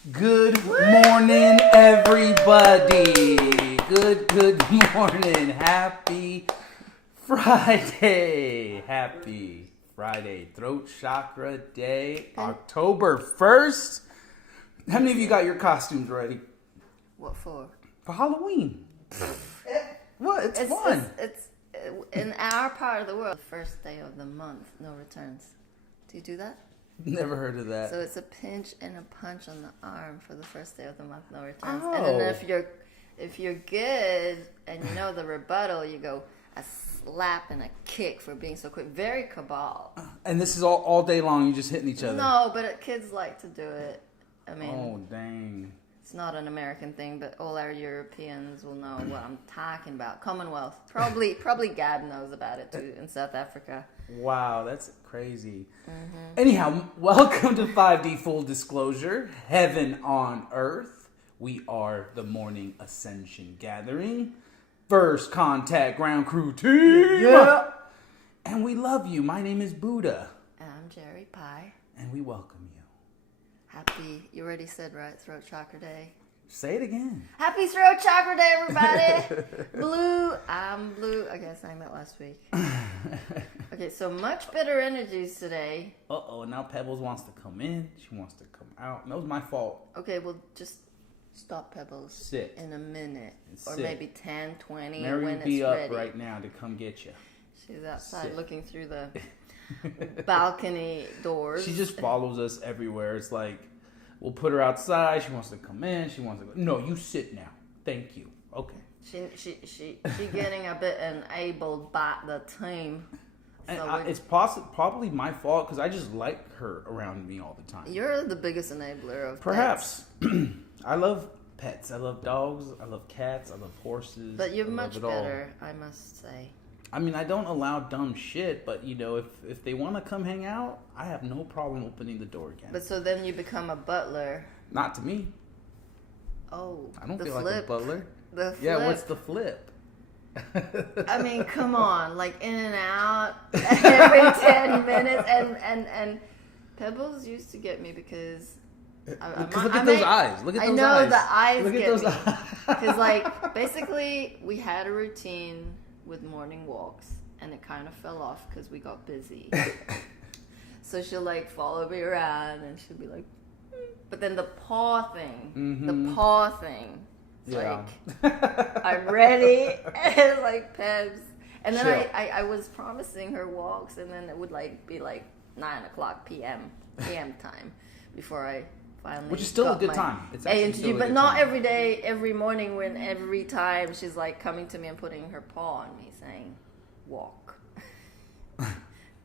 Good morning, everybody. Good morning. Happy Friday. Happy Friday. Throat Chakra Day, October 1st. How many of you got your costumes ready? What for? For Halloween. What? It's fun. It's in our part of the world, the first day of the month, no returns. Do you do that? Never heard of that. So it's a pinch and a punch on the arm for the first day of the month, no returns. Oh. And then if you're good and you know the rebuttal, you go a slap and a kick for being so quick. Very cabal. And this is all day long. You just hitting each other. No, but kids like to do it. I mean, oh dang. It's not an American thing, but all our Europeans will know what I'm talking about. Commonwealth. Probably Gab knows about it too in South Africa. Wow, that's crazy. Mm-hmm. Anyhow, welcome to 5D Full Disclosure, Heaven on Earth. We are the Morning Ascension Gathering, First Contact Ground Crew Team. Yeah. And we love you. My name is Buddha. And I'm Jeri-Lee. And we welcome you. Happy, you already said right, Throat Chakra Day. Say it again. Happy Throat Chakra Day, everybody. Blue, I'm blue. Okay, I sang that last week. Okay, so much better energies today. Uh-oh, now Pebbles wants to come in. She wants to come out. That was my fault. Okay, well, just stop Pebbles. Sit. In a minute. Or Sit. Maybe 10, 20, Mary when would be it's up ready. right now to come get you. She's outside Sit. looking through the balcony doors. She just follows us everywhere. It's like, we'll put her outside. She wants to come in. She wants to go. No, you sit now. Thank you. Okay. She getting a bit enabled by the team. So it's probably my fault because I just like her around me all the time. You're the biggest enabler of Perhaps. I love pets. I love dogs. I love cats. I love horses. But you're much better, I must say. I mean, I don't allow dumb shit, but, you know, if they want to come hang out, I have no problem opening the door again. But so then you become a butler. Not to me. Oh, I don't feel like a butler. The flip. Yeah, what's the flip? I mean, come on, like in and out every 10 minutes, and Pebbles used to get me because look at those eyes. Look at those eyes. I know the eyes look get at those me because, like, basically we had a routine with morning walks, and it kind of fell off because we got busy. So she'll like follow me around, and she'll be like, but then the paw thing, Yeah. like, I'm ready, and like Pebs. And then Chill. I was promising her walks, and then it would like be like 9:00 p.m. time before I finally. Which is still got a good my time. It's actually still a but good not time. every day, every morning. When every time she's like coming to me and putting her paw on me, saying, "Walk."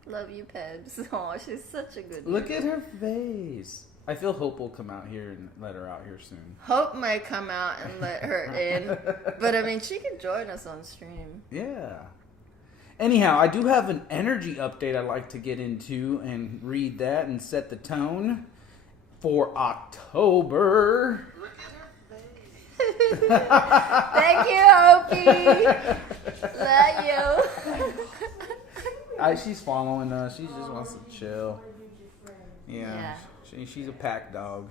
Love you, Pebs. Oh, she's such a good. Look girl. at her face. I feel Hope will come out here and let her out here soon. Hope might come out and let her in, but I mean, she can join us on stream. Yeah. Anyhow, I do have an energy update I'd like to get into and read that and set the tone for October. Thank you, Hopi. Love you. She's following us. She just wants to chill. Yeah. She's a pack dog.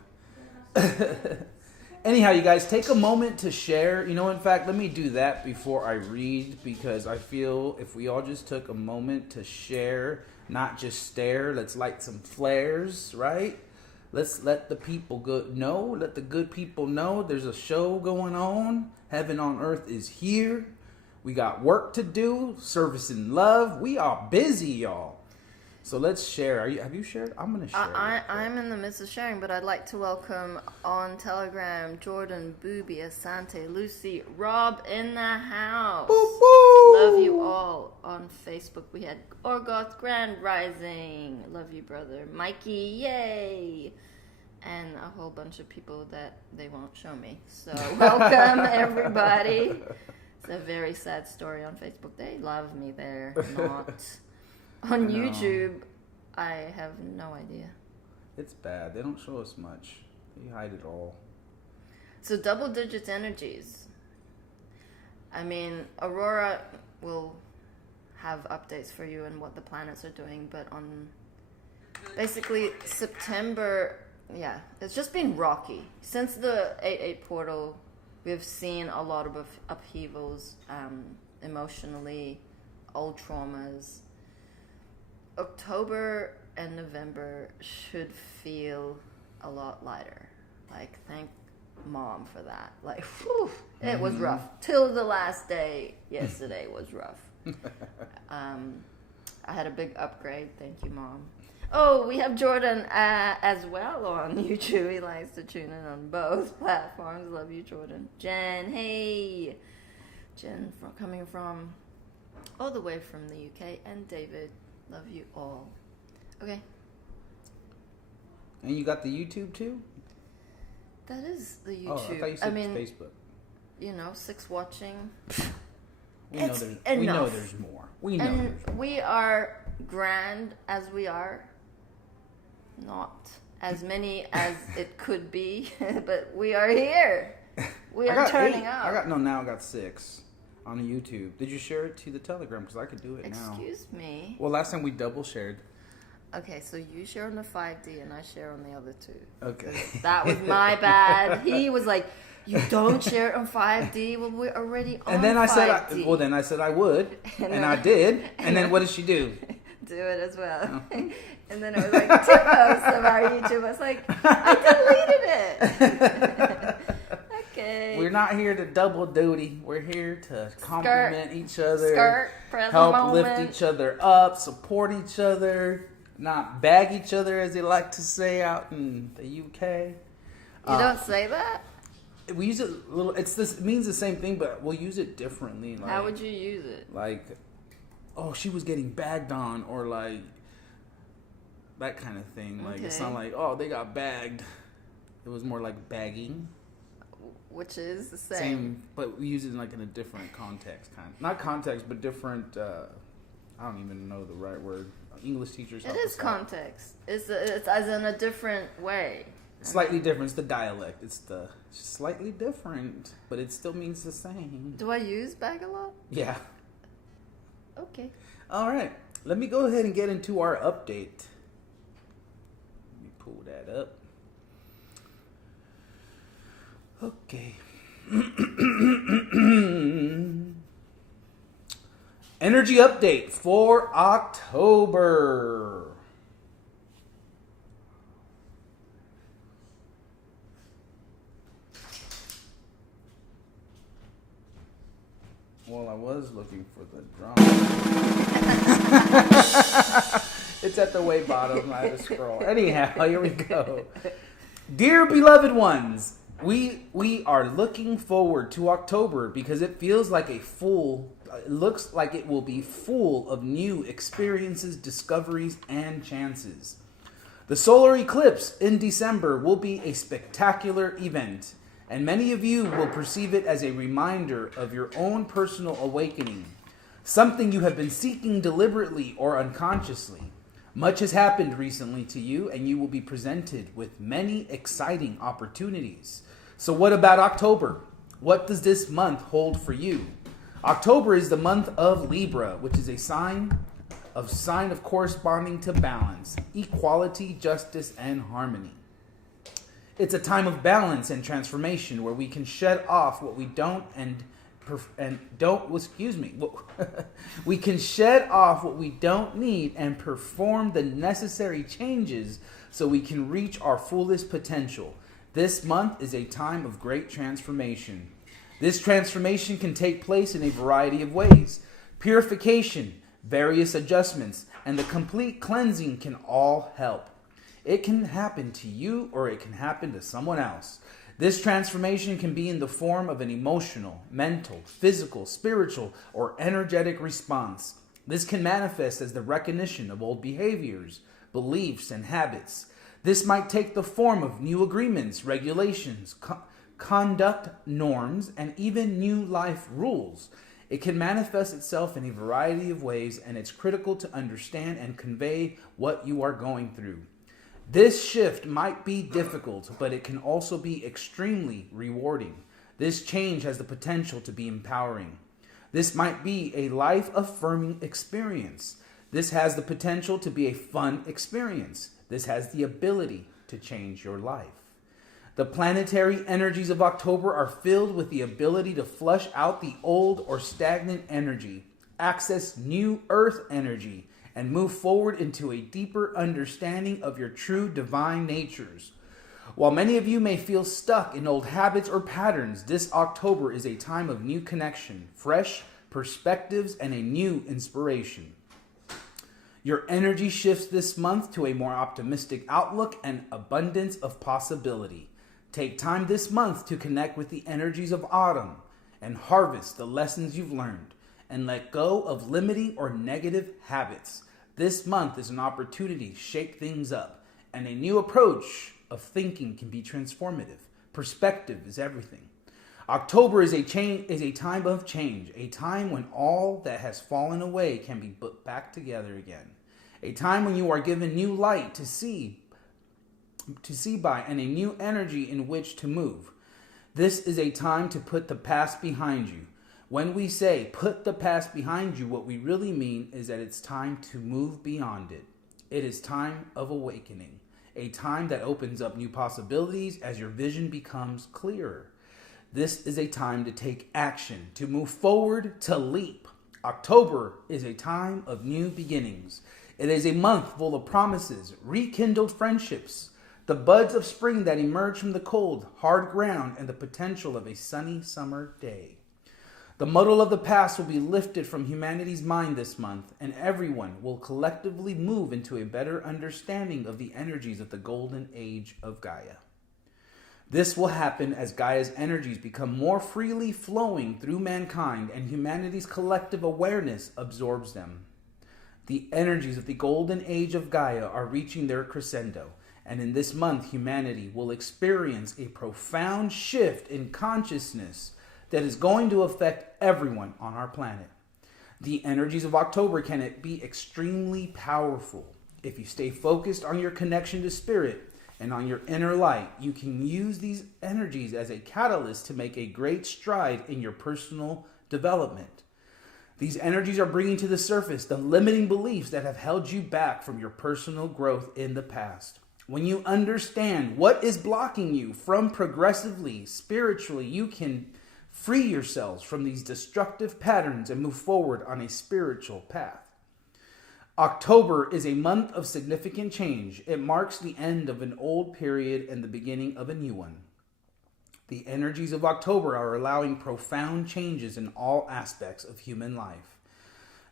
Anyhow, you guys, take a moment to share. You know, in fact, let me do that before I read, because I feel if we all just took a moment to share, not just stare, let's light some flares, right? Let's let the people know, let the good people know there's a show going on. Heaven on Earth is here. We got work to do, service and love. We are busy, y'all. So let's share. Have you shared? I'm going to share. I'm in the midst of sharing, but I'd like to welcome on Telegram Jordan, Booby, Asante, Lucy, Rob in the house. Boo, boo. Love you all. On Facebook we had Orgoth Grand Rising. Love you, brother. Mikey, yay. And a whole bunch of people that they won't show me. So welcome, everybody. It's a very sad story on Facebook. They love me there, not... On YouTube, I have no idea. It's bad. They don't show us much. They hide it all. So double digits energies. I mean, Aurora will have updates for you and what the planets are doing, but on basically September yeah, it's just been rocky. Since the 8-8 portal, we've seen a lot of upheavals emotionally, old traumas. October and November should feel a lot lighter. Like, thank Mom for that. Like, whew, it was rough. Till the last day, yesterday was rough. I had a big upgrade. Thank you, Mom. Oh, we have Jordan as well on YouTube. He likes to tune in on both platforms. Love you, Jordan. Jen, hey. Jen coming from all the way from the UK. And David, love you all. Okay. And you got the YouTube too? That is the YouTube. Oh, I thought you said Facebook. You know, 6 watching. We know there's more. We know there's more. We are grand as we are. Not as many as it could be, but we are here. We are turning out. Now I got 6 on YouTube. Did you share it to the Telegram? Because I could do it now. Excuse me. Well, last time we double shared. Okay, so you share on the 5D and I share on the other 2. Okay. That was my bad. He was like, you don't share it on 5D? Well, we're already on 5D. And then I said I would, and I did. And then what did she do? Do it as well. Oh. And then it was like 2 posts of our YouTube. I was like, I deleted it. Okay. We're not here to double duty. We're here to compliment each other, help lift each other up, support each other, not bag each other, as they like to say out in the UK. You don't say that? We use it a little. It means the same thing, but we'll use it differently. Like, how would you use it? Like, oh, she was getting bagged on, or like that kind of thing. Like, it's not like, oh, they got bagged. It was more like bagging, which is the same, but we use it in a different context, not context, but different. I don't even know the right word. English teachers. It is context. It's as in a different way. Slightly different. It's the dialect. It's slightly different, but it still means the same. Do I use bag a lot? Yeah. Okay. All right. Let me go ahead and get into our update. Let me pull that up. Okay. Energy update for October. Well, I was looking for the drum. It's at the way bottom. I had to scroll. Anyhow, here we go. Dear beloved ones, we are looking forward to October because it feels like it looks like it will be full of new experiences, discoveries, and chances. The solar eclipse in December will be a spectacular event, and many of you will perceive it as a reminder of your own personal awakening, something you have been seeking deliberately or unconsciously. Much has happened recently to you, and you will be presented with many exciting opportunities. So what about October? What does this month hold for you? October is the month of Libra, which is a sign of corresponding to balance, equality, justice, and harmony. It's a time of balance and transformation where we can shed off what we don't we can shed off what we don't need and perform the necessary changes so we can reach our fullest potential. This month is a time of great transformation. This transformation can take place in a variety of ways. Purification, various adjustments, and the complete cleansing can all help. It can happen to you or it can happen to someone else. This transformation can be in the form of an emotional, mental, physical, spiritual, or energetic response. This can manifest as the recognition of old behaviors, beliefs, and habits. This might take the form of new agreements, regulations, conduct norms, and even new life rules. It can manifest itself in a variety of ways, and it's critical to understand and convey what you are going through. This shift might be difficult, but it can also be extremely rewarding. This change has the potential to be empowering. This might be a life-affirming experience. This has the potential to be a fun experience. This has the ability to to change your life. The planetary energies of October are filled with the ability to flush out the old or stagnant energy, access new earth energy, and move forward into a deeper understanding of your true divine natures. While many of you may feel stuck in old habits or patterns, this October is a time of new connection, fresh perspectives, and a new inspiration. Your energy shifts this month to a more optimistic outlook and abundance of possibility. Take time this month to connect with the energies of autumn and harvest the lessons you've learned, and let go of limiting or negative habits. This month is an opportunity to shake things up, and a new approach of thinking can be transformative. Perspective is everything. October is a time of change, a time when all that has fallen away can be put back together again. A time when you are given new light to see by, and a new energy in which to move. This is a time to put the past behind you. When we say put the past behind you, what we really mean is that it's time to move beyond it. It is time of awakening, a time that opens up new possibilities as your vision becomes clearer. This is a time to take action, to move forward, to leap. October is a time of new beginnings. It is a month full of promises, rekindled friendships, the buds of spring that emerge from the cold, hard ground, and the potential of a sunny summer day. The muddle of the past will be lifted from humanity's mind this month, and everyone will collectively move into a better understanding of the energies of the golden age of Gaia. This will happen as Gaia's energies become more freely flowing through mankind and humanity's collective awareness absorbs them. The energies of the golden age of Gaia are reaching their crescendo, and in this month humanity will experience a profound shift in consciousness that is going to affect everyone on our planet. The energies of October can be extremely powerful. If you stay focused on your connection to spirit and on your inner light, you can use these energies as a catalyst to make a great stride in your personal development. These energies are bringing to the surface the limiting beliefs that have held you back from your personal growth in the past. When you understand what is blocking you from progressively, spiritually, you can free yourselves from these destructive patterns and move forward on a spiritual path. October is a month of significant change. It marks the end of an old period and the beginning of a new one. The energies of October are allowing profound changes in all aspects of human life.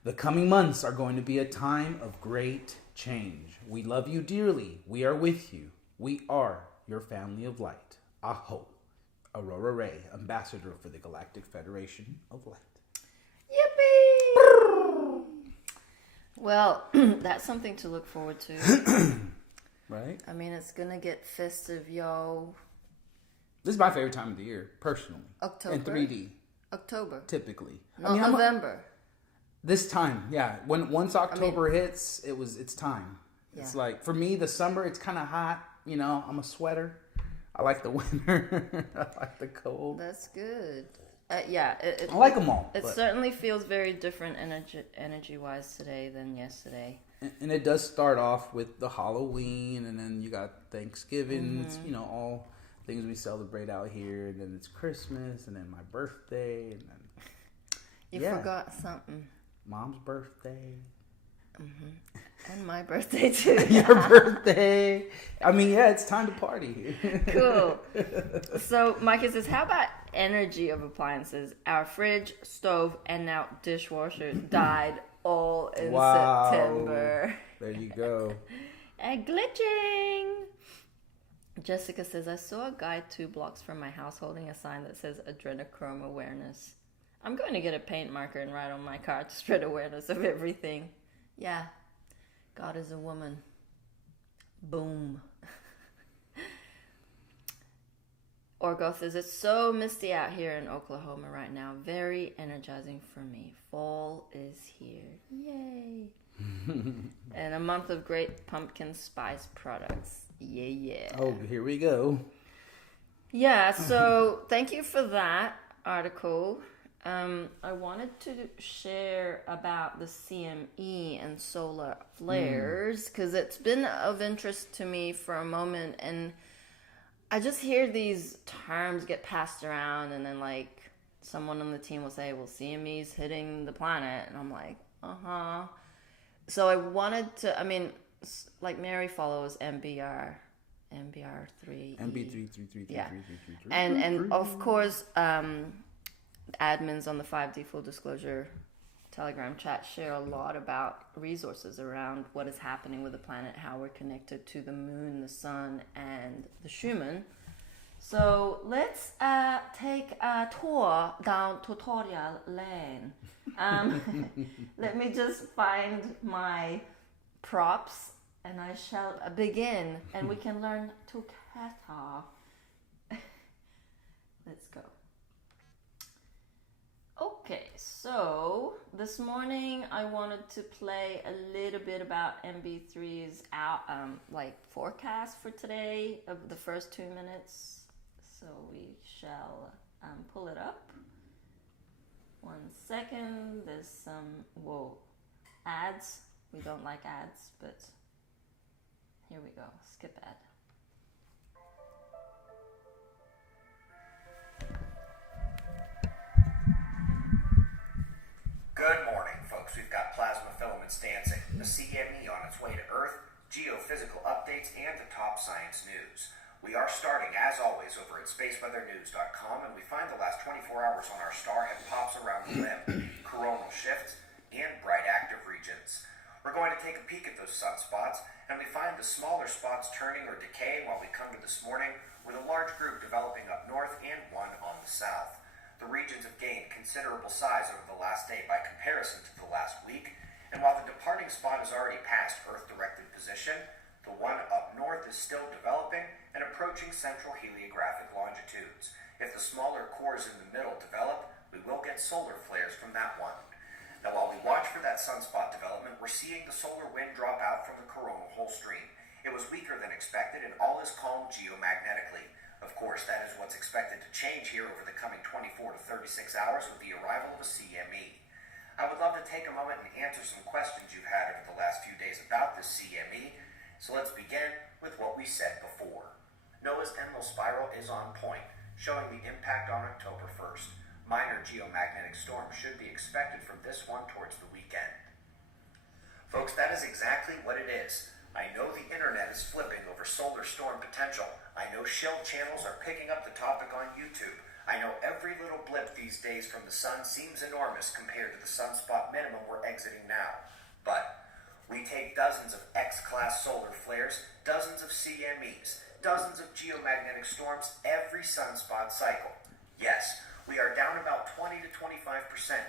The coming months are going to be a time of great change. We love you dearly. We are with you. We are your family of light. Aho. Aurora Ray, Ambassador for the Galactic Federation of Light. Yippee! Well, that's something to look forward to. Right? I mean, it's going to get festive, yo. This is my favorite time of the year, personally. October? In 3D. October. Typically. Not November. This time, yeah. Once October hits, it's time. Yeah. It's like, for me, the summer, it's kind of hot. You know, I'm a sweater. I like the winter. I like the cold. That's good. Yeah. I like them all. It certainly feels very different energy-wise today than yesterday. And it does start off with the Halloween, and then you got Thanksgiving. Mm-hmm. It's, all things we celebrate out here. And then it's Christmas, and then my birthday. And then you forgot something. Mom's birthday. Mm-hmm. And my birthday too. Your birthday. I mean, yeah, it's time to party. Cool. So Mikey says, how about energy of appliances? Our fridge, stove, and now dishwasher died all in September. There you go. And glitching. Jessica says, I saw a guy 2 blocks from my house holding a sign that says adrenochrome awareness. I'm going to get a paint marker and write on my car to spread awareness of everything. Yeah. God is a woman. Boom. Orgo says, it's so misty out here in Oklahoma right now. Very energizing for me. Fall is here. Yay. And a month of great pumpkin spice products. Yeah. Oh, here we go. Yeah, so thank you for that article. I wanted to share about the CME and solar flares because it's been of interest to me for a moment, and I just hear these terms get passed around, and then like someone on the team will say, "Well, CME's hitting the planet," and I'm like, So I wanted to. I mean, like Mary follows MBR3. MB3333333. Yeah, and of course, admins on the 5D Full Disclosure Telegram chat share a lot about resources around what is happening with the planet, how we're connected to the moon, the sun, and the Schumann. So let's take a tour down tutorial lane. Let me just find my props and I shall begin, and we can learn together. Let's go. Okay, so this morning I wanted to play a little bit about MB3's forecast for today of the first 2 minutes. So we shall pull it up. 1 second. There's some ads. We don't like ads, but here we go. Skip ad. Good morning, folks. We've got plasma filaments dancing, the CME on its way to Earth, geophysical updates, and the top science news. We are starting, as always, over at spaceweathernews.com, and we find the last 24 hours on our star have pops around the limb, coronal shifts, and bright active regions. We're going to take a peek at those sunspots, and we find the smaller spots turning or decaying while we come to this morning, with a large group developing up north and one on the south. The regions have gained considerable size over the last day by comparison to the last week, and while the departing spot is already past Earth-directed position, the one up north is still developing and approaching central heliographic longitudes. If the smaller cores in the middle develop, we will get solar flares from that one. Now, while we watch for that sunspot development, we're seeing the solar wind drop out from the coronal hole stream. It was weaker than expected, and all is calm geomagnetically. Of course, that is what's expected to change here over the coming 24 to 36 hours with the arrival of a CME. I would love to take a moment and answer some questions you've had over the last few days about this CME. So let's begin with what we said before. NOAA's Enlil spiral is on point, showing the impact on October 1st. Minor geomagnetic storms should be expected from this one towards the weekend. Folks, that is exactly what it is. I know the internet is flipping over solar storm potential. I know shill channels are picking up the topic on YouTube. I know every little blip these days from the sun seems enormous compared to the sunspot minimum we're exiting now. But we take dozens of X-class solar flares, dozens of CMEs, dozens of geomagnetic storms every sunspot cycle. Yes, we are down about 20 to 25%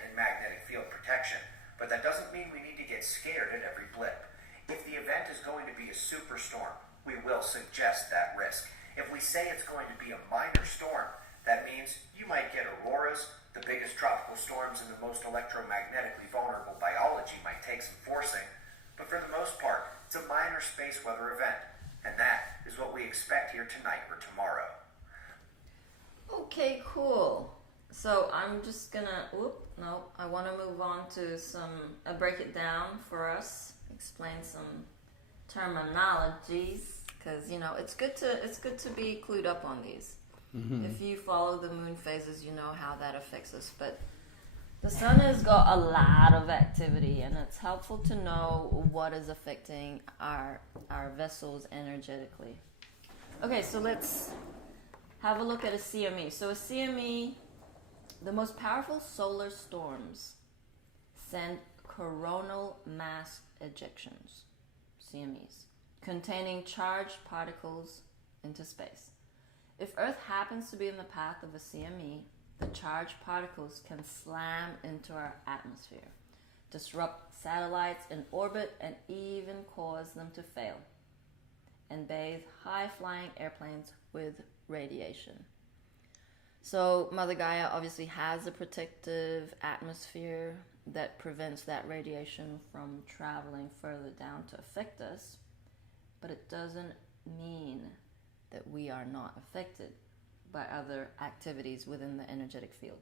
in magnetic field protection, but that doesn't mean we need to get scared at every blip. If the event is going to be a superstorm, we will suggest that risk. If we say it's going to be a minor storm, that means you might get auroras, the biggest tropical storms in the most electromagnetically vulnerable biology might take some forcing, but for the most part, it's a minor space weather event, and that is what we expect here tonight or tomorrow. Okay, cool. So I'm just gonna, I want to move on to break it down for us, explain some terminologies, because it's good to be clued up on these. Mm-hmm. If you follow the moon phases, you know how that affects us. But the sun has got a lot of activity, and it's helpful to know what is affecting our vessels energetically. Okay, so let's have a look at a CME. So a CME, the most powerful solar storms send coronal mass ejections, CMEs, containing charged particles into space. If Earth happens to be in the path of a CME, the charged particles can slam into our atmosphere, disrupt satellites in orbit, and even cause them to fail, and bathe high-flying airplanes with radiation. So Mother Gaia obviously has a protective atmosphere that prevents that radiation from traveling further down to affect us, but it doesn't mean that we are not affected by other activities within the energetic field.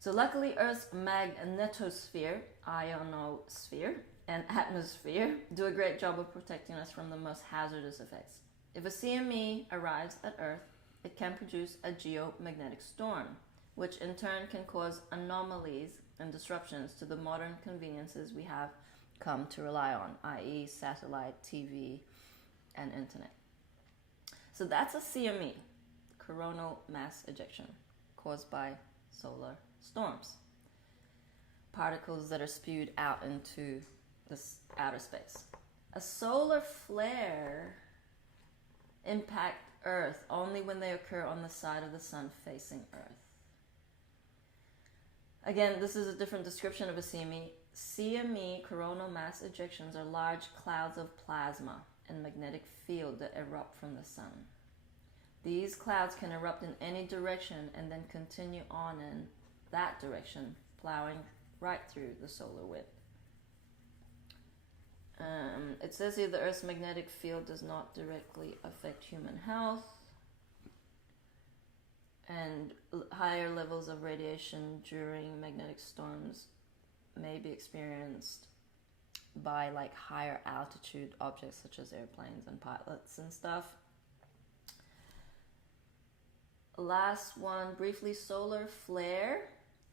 So luckily, Earth's magnetosphere, ionosphere, and atmosphere do a great job of protecting us from the most hazardous effects. If a CME arrives at Earth, it can produce a geomagnetic storm, which in turn can cause anomalies and disruptions to the modern conveniences we have come to rely on, i.e. satellite, TV, and internet. So that's a CME, coronal mass ejection, caused by solar storms. Particles that are spewed out into this outer space. A solar flare impact Earth only when they occur on the side of the sun facing Earth. Again, this is a different description of a CME. CME, coronal mass ejections, are large clouds of plasma and magnetic field that erupt from the sun. These clouds can erupt in any direction and then continue on in that direction, plowing right through the solar wind. It says here the Earth's magnetic field does not directly affect human health, and higher levels of radiation during magnetic storms may be experienced by like higher altitude objects such as airplanes and pilots and stuff. Last one, briefly, solar flare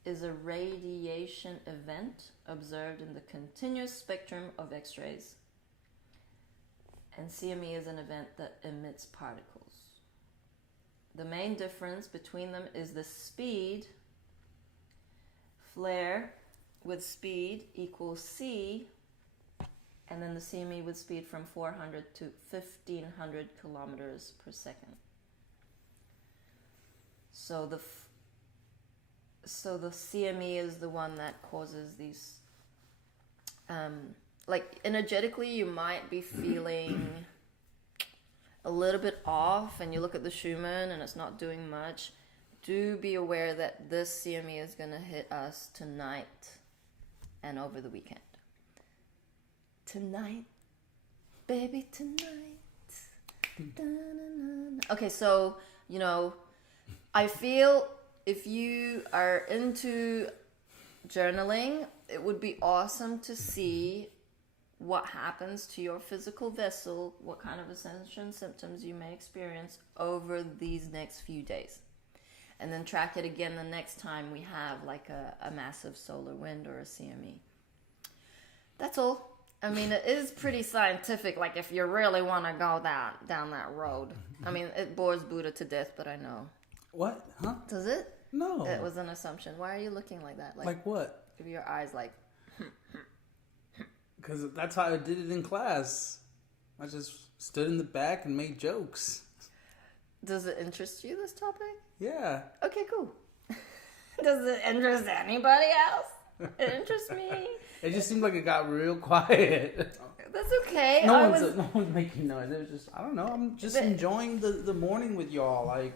is a radiation event observed in the continuous spectrum of X-rays, and CME is an event that emits particles. The main difference between them is the speed. Flare with speed equals C, and then the CME with speed from 400 to 1500 kilometers per second. So the CME is the one that causes these, like energetically you might be feeling a little bit off and you look at the Schumann and it's not doing much. Do be aware that this CME is going to hit us tonight and over the weekend. Tonight, baby, tonight. Okay, so, you know, I feel if you are into journaling, it would be awesome to see what happens to your physical vessel, what kind of ascension symptoms you may experience over these next few days. And then track it again the next time we have like a massive solar wind or a CME. That's all. I mean, it is pretty scientific, like if you really want to go down that road. I mean, it bores Buddha to death, but I know. What? Huh? Does it? No. It was an assumption. Why are you looking like that? Like what? Give your eyes like... Because that's how I did it in class. I just stood in the back and made jokes. Does it interest you, this topic? Yeah. Okay, cool. Does it interest anybody else? It interests me. It just seemed like it got real quiet. That's okay. No one's making noise. It was just, I don't know. I'm just enjoying the morning with y'all. Like,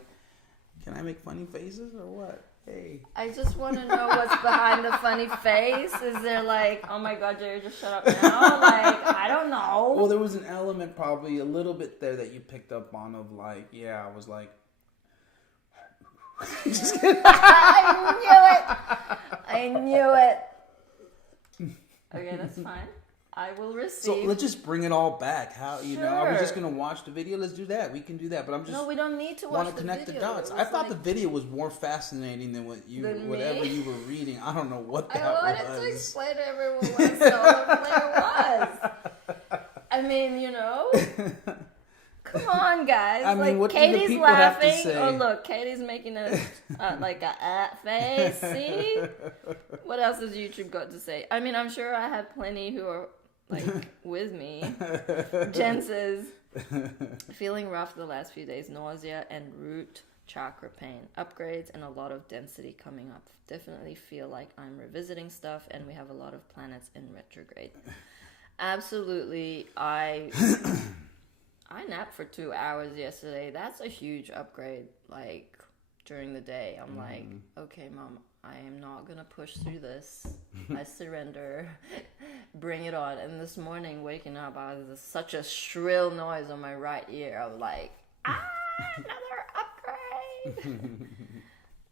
can I make funny faces or what? Hey. I just want to know what's behind the funny face. Is there like, oh my God, Jerry, just shut up now? Like, I don't know. Well, there was an element probably a little bit there that you picked up on of like, yeah, I was like. Just kidding. I knew it. Okay, that's fine. I will receive. So let's just bring it all back. How you know? I was just Sure. gonna watch the video. Let's do that. We can do that. But I'm just No, we don't need to watch want the to connect video. the dots. It I was thought like- the video was more fascinating than whatever me? you were reading. I don't know what that I wanted was. to explain to everyone what solar flare was. I mean, you know. Come on, guys. I mean, like, what do the Katie's people have to laughing. say? Oh, look, Katie's making a like a face. See? What else has YouTube got to say? I mean, I'm sure I have plenty who are like with me. Jen says, feeling rough the last few days, nausea and root chakra pain, upgrades, and a lot of density coming up. Definitely feel like I'm revisiting stuff, and we have a lot of planets in retrograde. Absolutely, I napped for 2 hours yesterday. That's a huge upgrade. Like, during the day, I'm like, okay, Mom, I am not going to push through this. I surrender. Bring it on. And this morning, waking up, I was such a shrill noise on my right ear. I was like, another upgrade.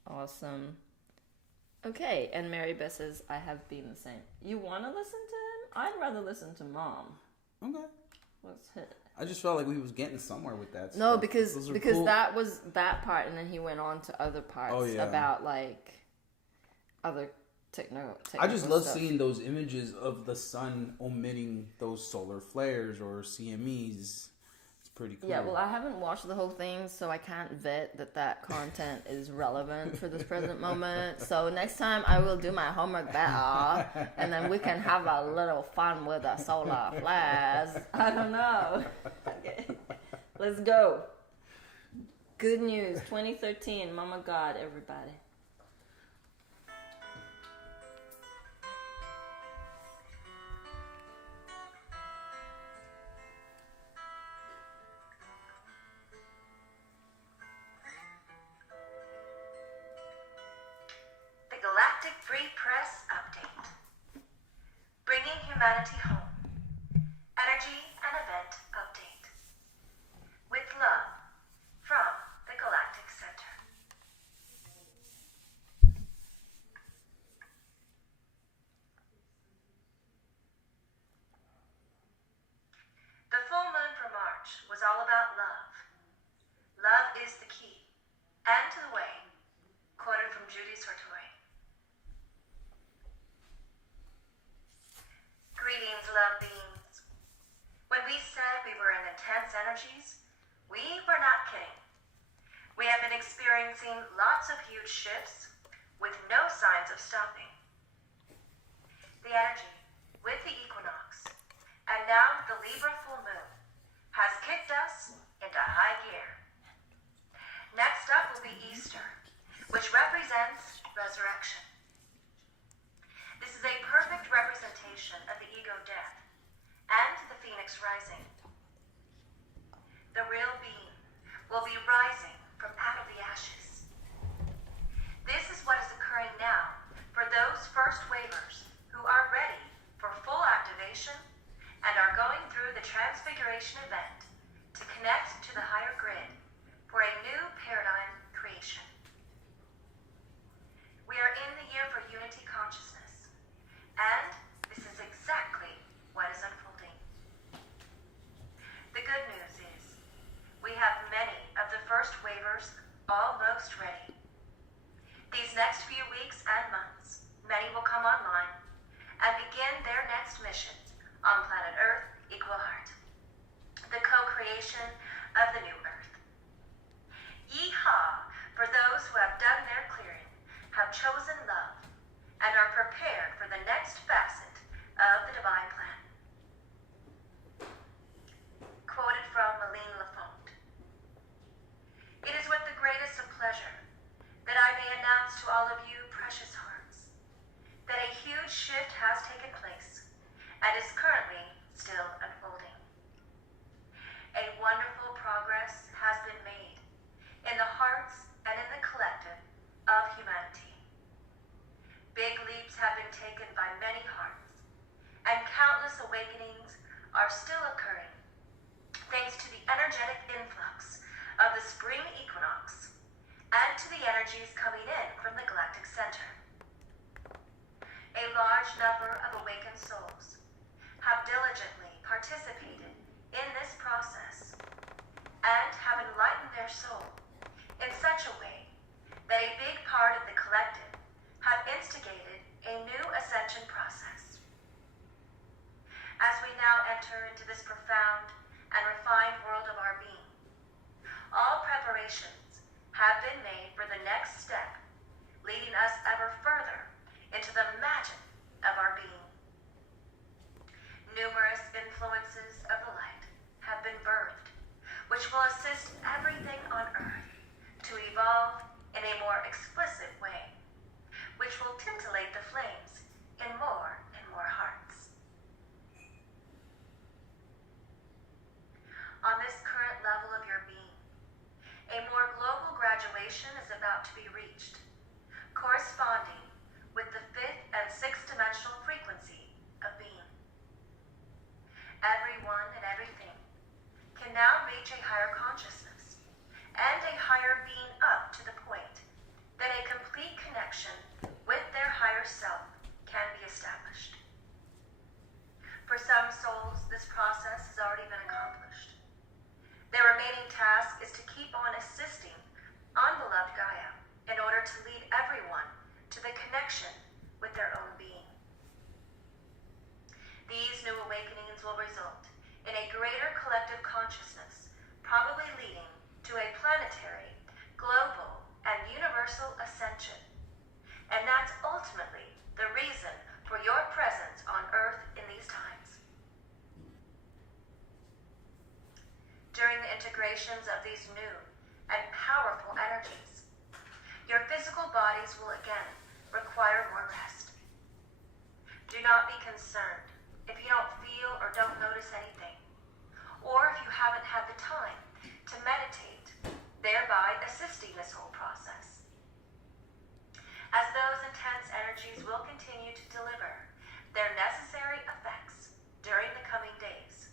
Awesome. Okay, and Mary Beth says, I have been the same. You want to listen to him? I'd rather listen to Mom. Okay. Let's hit it. I just felt like we was getting somewhere with that. No, stuff. because Cool. that was that part, and then he went on to other parts about like other technical I just love stuff. seeing those images of the sun omitting those solar flares or CMEs. It's pretty cool. Yeah, well, I haven't watched the whole thing, so I can't vet that content is relevant for this present moment. So next time I will do my homework better, and then we can have a little fun with the solar flares. I don't know. Okay. Let's go. Good news, 2013, Mama God, everybody. The Galactic Free Press Update. Bringing Humanity Home. Energy and Event Update. With love from the Galactic Center. The full moon for March was all about love. Love is the key, and to the way. Quoted from Judy Sartori. Greetings, love beings. When we said we were in intense energies, we were not kidding. We have been experiencing lots of huge shifts with no signs of stopping. The energy with the equinox and now the Libra full moon has kicked us into high gear. Next up will be Easter, which represents resurrection. This is a perfect representation of the ego death and the phoenix rising. The real being will be rising from out of the ashes. This is what is occurring now for those first wavers who are ready for full activation and are going through the transfiguration event to connect to the higher grid for a new paradigm creation. We are in the year for unity consciousness, and this is exactly what is unfolding. The good news is, we have many of the first wavers almost ready. These next few weeks and months, many will come online and begin their next missions on planet Earth, Equal Heart, the co-creation of the new Earth. Yeehaw for those who have done their clearing, have chosen love, and are prepared for the next facet of the divine plan. Quoted from Malene Lafonte. It is with the greatest of pleasure that I may announce to all of you, precious hearts, that a huge shift has taken place and is currently still unfolding. A wonderful progress has been made in the hearts and in the collective of humanity. Big leaps have been taken by many hearts, and countless awakenings are still occurring thanks to the energetic influx of the spring equinox and to the energies coming in from the galactic center. A large number of awakened souls have diligently participated in this process and have enlightened their soul in such a way that a big part of the collective have instigated a new ascension process. As we now enter into this profound and refined world of our being, all preparations have been made for the next step, leading us ever further into the magic of our being. Numerous influences of the light have been birthed, which will assist everything on Earth to evolve in a more explicit way, which will titillate the flames in more and more hearts. On this current level of your being, a more global graduation is about to be reached, corresponding with the fifth and sixth dimensional frequency of being. Everyone and everything can now reach a higher consciousness and a higher being up to the point that a complete connection with these new and powerful energies, your physical bodies will again require more rest. Do not be concerned if you don't feel or don't notice anything, or if you haven't had the time to meditate, thereby assisting this whole process. As those intense energies will continue to deliver their necessary effects during the coming days,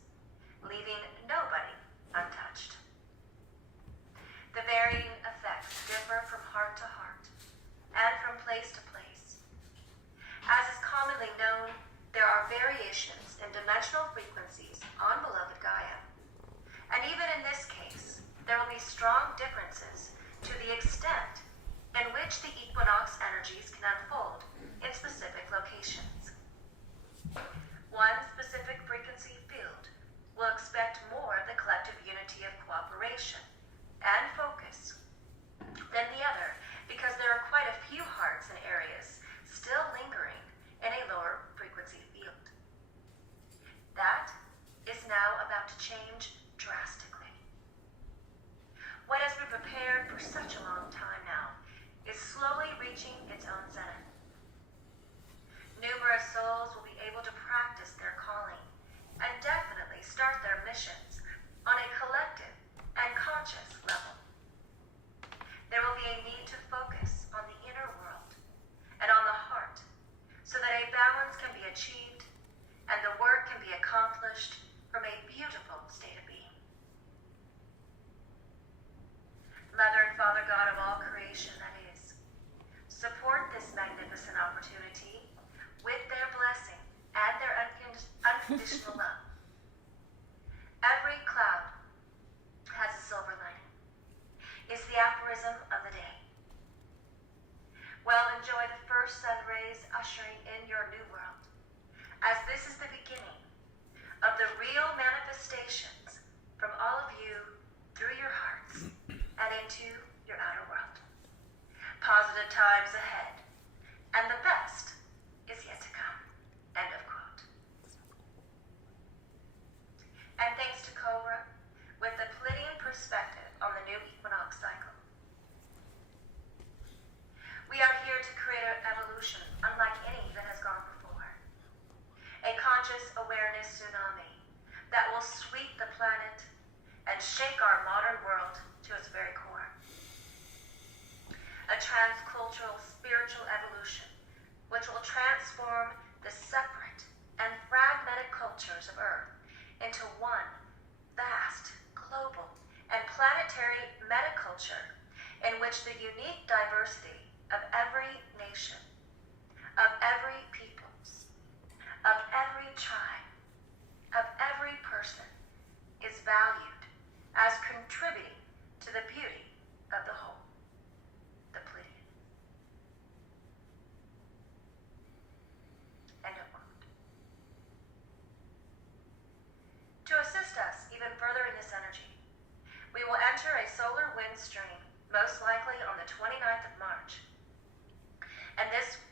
leaving nobody untouched. The varying effects differ from heart to heart and from place to place. As is commonly known, there are variations in dimensional frequencies on beloved Gaia. And even in this case, there will be strong differences to the extent in which the equinox energies can unfold in specific locations. One specific frequency field will expect more of the collective unity of cooperation and focus than the other, because there are quite a few hearts and areas still lingering in a lower frequency field. That is now about to change drastically. What has been prepared for such a long time now is slowly reaching its own zenith. Numerous souls will be able to practice their calling and definitely start their missions on a collective and conscious level. There will be a need to focus on the inner world and on the heart so that a balance can be achieved and the work can be accomplished from a beautiful state of being. Mother and Father God of all creation that is, support this magnificent opportunity with their blessing and their unconditional love. Every cloud has a silver lining, is the aphorism of the day. Well, enjoy the first sun rays ushering in your new world, as this is the beginning of the real manifestations from all of you through your hearts and into your outer world. Positive times ahead, and the best is yet to come. End of quote. And thanks to Cobra, with the Pleiadian perspective on the new equinox cycle. We are here to create an evolution unlike any that has gone before. A conscious awareness tsunami that will sweep the planet and shake our modern world to its very core. A transcultural spiritual evolution which will transform the separate and fragmented cultures of Earth into one vast, global, and planetary metaculture in which the unique diversity of every nation, of every peoples, of every tribe, of every person is valued as contributing to the beauty of the whole, the Pleiadian. End of quote. To assist us even further in this energy, we will enter a solar wind stream, most likely on the 29th of March. And this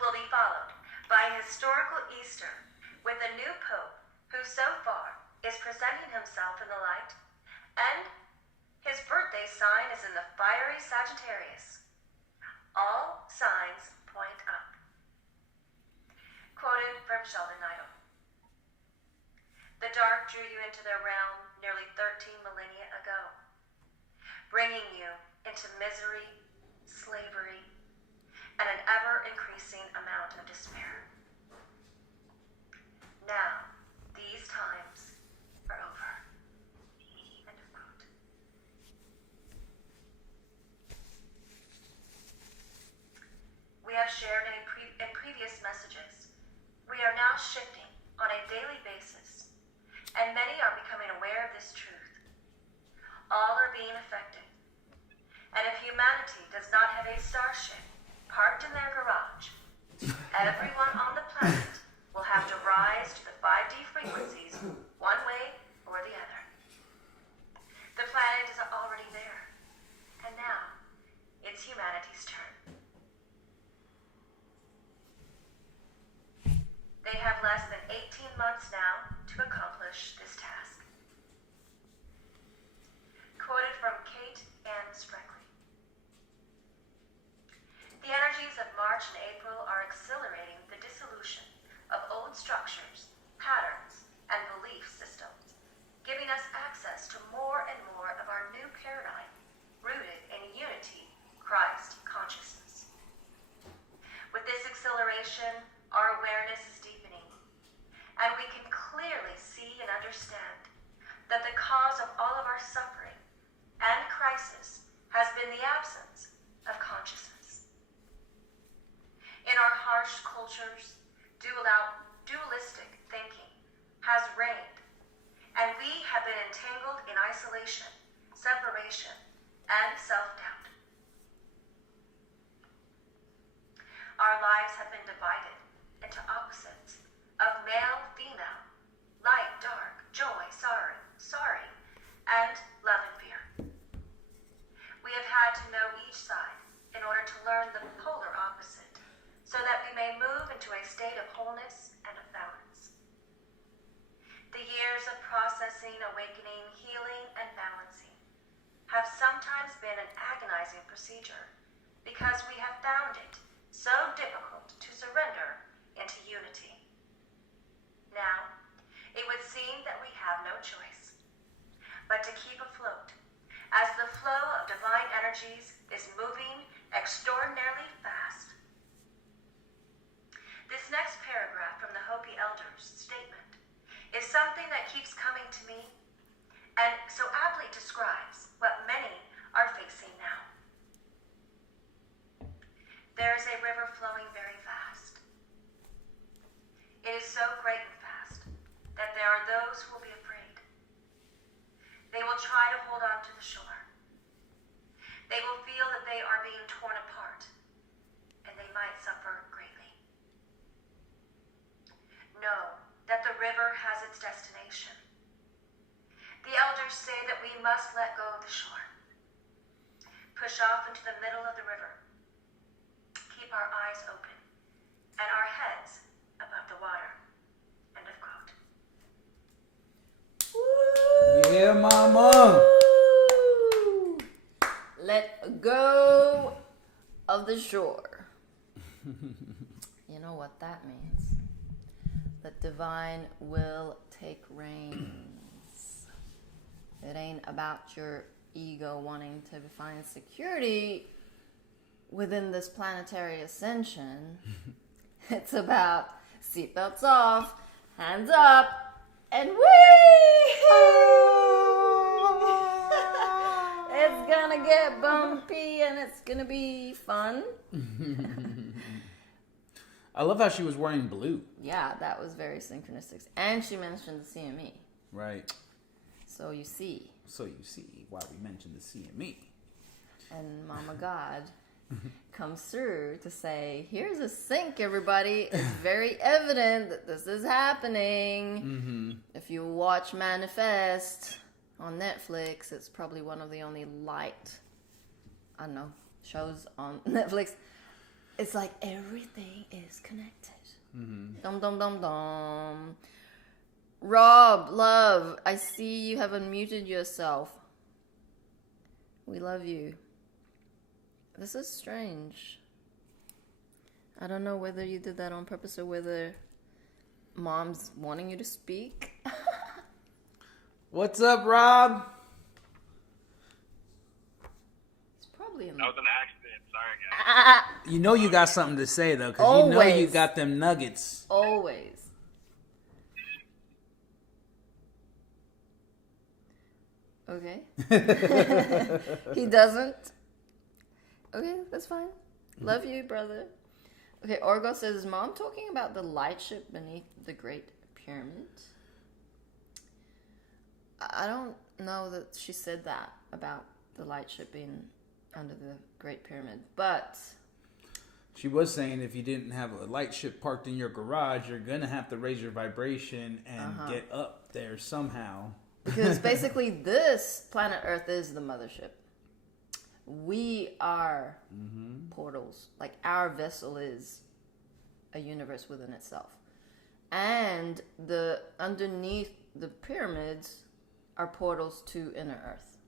will be followed by a historical Easter with a new Pope who so far is presenting himself in the light, and his birthday sign is in the fiery Sagittarius. All signs point up. Quoted from Sheldon Neidl. The dark drew you into their realm nearly 13 millennia ago, bringing you into misery, slavery, and an ever-increasing amount of despair. Now, these times are over. End of quote. We have shared in previous messages. We are now shifting on a daily basis, and many are becoming aware of this truth. All are being affected. And if humanity does not have a starship parked in their garage, everyone on the planet will have to rise to the 5D frequencies one way or the other. The planet is already there, and now it's humanity's turn. They have less than 18 months now to accomplish this task. Quoted absence of consciousness. In our harsh cultures, dualistic thinking has reigned, and we have been entangled in isolation, separation, and self-doubt. Our lives have been divided into opposites of male, female, light, dark, joy, sorry, and love and fear. We have had to know each side in order to learn the polar opposite, so that we may move into a state of wholeness and of balance. The years of processing, awakening, healing, and balancing have sometimes been an agonizing procedure because we have found it so difficult to surrender into unity. Now, it would seem that we have no choice but to keep afloat as the flow of divine energies is moving extraordinarily fast. This next paragraph from the Hopi Elders' statement is something that keeps coming to me and so aptly describes what many are facing now. There is a river flowing very fast. It is so great and fast that there are those who will be afraid. They will try to hold on to the shore. They will feel that they are being torn apart, and they might suffer greatly. Know that the river has its destination. The elders say that we must let go of the shore, push off into the middle of the river, keep our eyes open, and our heads above the water. End of quote. Yeah, mama. Let go of the shore. You know what that means. That divine will take reins. It ain't about your ego wanting to find security within this planetary ascension. It's about seatbelts off, hands up, and it's gonna get bumpy and it's gonna be fun. I love how she was wearing blue. Yeah, that was very synchronistic. And she mentioned the CME. Right. So you see. So you see why we mentioned the CME. And Mama God comes through to say, here's a sync, everybody. It's very evident that this is happening. Mm-hmm. If you watch Manifest on Netflix, it's probably one of the only shows on Netflix. It's like everything is connected. Mm-hmm. Dum dum dum dum. Rob, love, I see you have unmuted yourself. We love you. This is strange. I don't know whether you did that on purpose or whether Mom's wanting you to speak. What's up, Rob? It's probably That was an accident. Sorry, guys. You know you got something to say, though, because you know you Always. got them nuggets. Always. Okay. He doesn't. Okay, that's fine. Love you, brother. Okay, Orgo says, is Mom talking about the light ship beneath the Great Pyramid? I don't know that she said that about the light ship being under the Great Pyramid, but She was saying if you didn't have a light ship parked in your garage, you're going to have to raise your vibration and get up there somehow. because basically this planet Earth is the mothership. We are portals. Like our vessel is a universe within itself. And the underneath the pyramids are portals to inner Earth.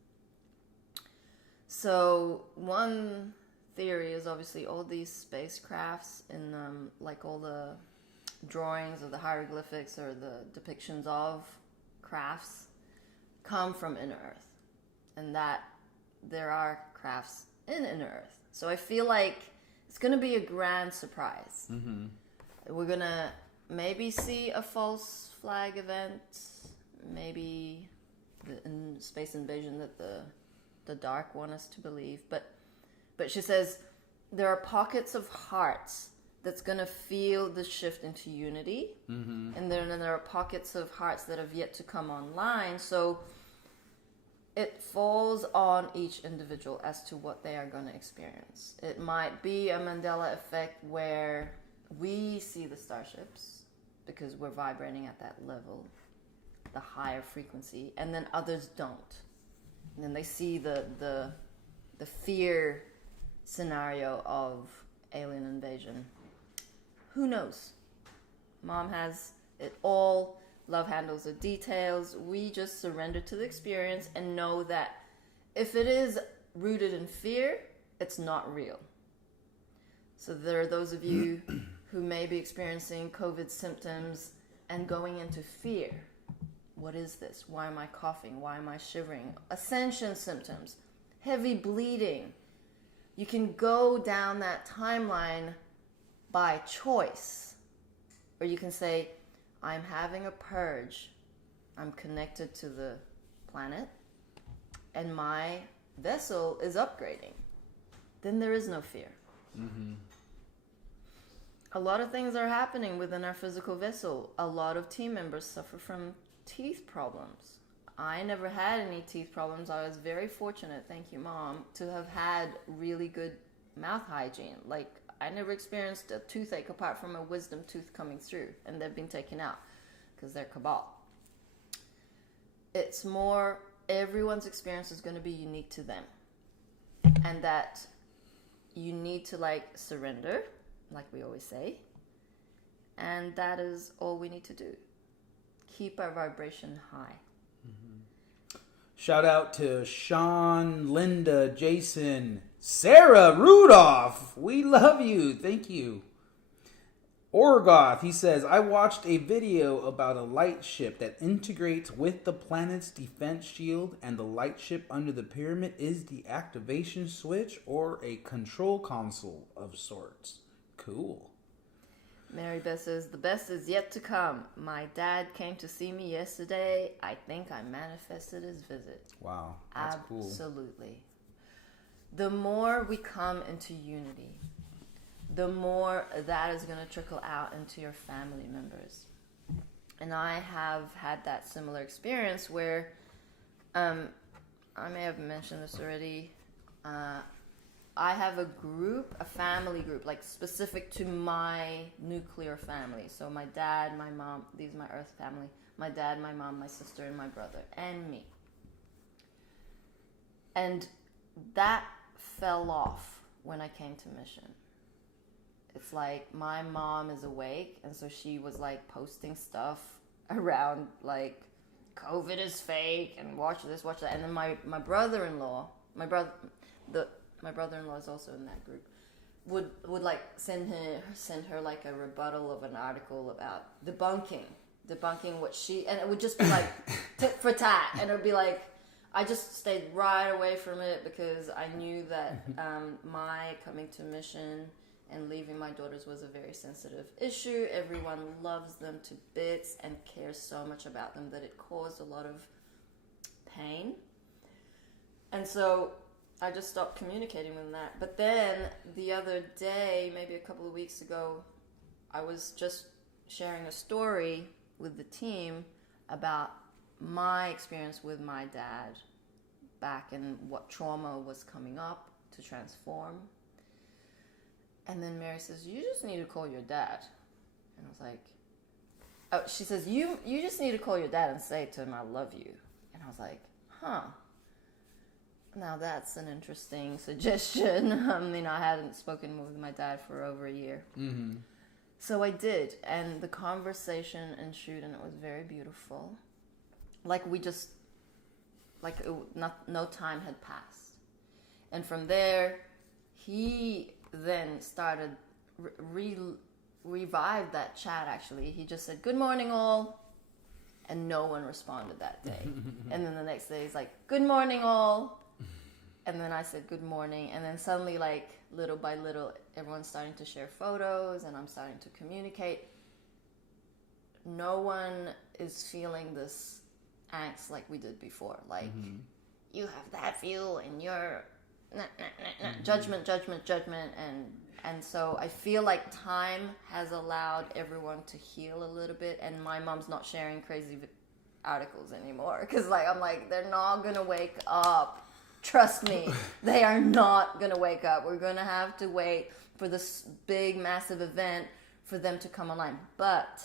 So one theory is obviously all these spacecrafts in like all the drawings of the hieroglyphics or the depictions of crafts come from inner Earth, and that there are crafts in inner Earth. So I feel like it's going to be a grand surprise. We're going to maybe see a false flag event, maybe the space invasion that the dark want us to believe, but But she says there are pockets of hearts that's going to feel the shift into unity. And then there are pockets of hearts that have yet to come online. So it falls on each individual as to what they are going to experience. It might be a Mandela effect where we see the starships because we're vibrating at that level, the higher frequency, and then others don't. And then they see the fear scenario of alien invasion. Who knows? Mom has it all. Love handles the details. We just surrender to the experience and know that if it is rooted in fear, it's not real. So there are those of you who may be experiencing COVID symptoms and going into fear. What is this? Why am I coughing? Why am I shivering? Ascension symptoms, heavy bleeding. You can go down that timeline by choice. Or you can say, I'm having a purge. I'm connected to the planet. And my vessel is upgrading. Then there is no fear. A lot of things are happening within our physical vessel. A lot of team members suffer from teeth problems. I never had any teeth problems. I was very fortunate, thank you, Mom, to have had really good mouth hygiene. Like, I never experienced a toothache apart from a wisdom tooth coming through, and they've been taken out because they're cabal. It's more, everyone's experience is going to be unique to them, and that you need to surrender, like we always say, and that is all we need to do. Keep our vibration high. Shout out to Sean, Linda, Jason, Sarah, Rudolph. We love you. Thank you. Orgoth, he says, I watched a video about a light ship that integrates with the planet's defense shield, and the light ship under the pyramid is the activation switch or a control console of sorts. Cool. Mary Beth says, the best is yet to come. My dad came to see me yesterday. I think I manifested his visit. Wow, that's cool. Absolutely. The more we come into unity, the more that is going to trickle out into your family members. And I have had that similar experience where, I may have mentioned this already, I have a group, a family group, specific to my nuclear family. So my dad, my mom, these are my earth family. My dad, my mom, my sister, and my brother, and me. And that fell off when I came to mission. It's like my mom is awake, and so she was posting stuff around COVID is fake, and watch this, watch that. And then my brother-in-law, my brother-in-law is also in that group, would send her a rebuttal of an article about debunking what she, and it would just be tit for tat, and it would be I just stayed right away from it because I knew that my coming to mission and leaving my daughters was a very sensitive issue. Everyone loves them to bits and cares so much about them that it caused a lot of pain. And so I just stopped communicating with that. But then the other day, maybe a couple of weeks ago, I was just sharing a story with the team about my experience with my dad back and what trauma was coming up to transform. And then Mary says, you just need to call your dad. And I was like, oh, she says, you just need to call your dad and say to him, I love you. And I was like, huh. Now that's an interesting suggestion. I mean, I hadn't spoken with my dad for over a year. Mm-hmm. So I did. And the conversation ensued, and it was very beautiful. No time had passed. And from there, he then started revived that chat. Actually, he just said, good morning all, and no one responded that day. And then the next day he's like, good morning all, and then I said good morning, and then suddenly little by little everyone's starting to share photos and I'm starting to communicate. No one is feeling this angst like we did before, you have that view and you're judgment, and so I feel like time has allowed everyone to heal a little bit, and my mom's not sharing crazy articles anymore because I'm like, they're not gonna wake up. Trust me, they are not gonna wake up. We're gonna have to wait for this big, massive event for them to come online, but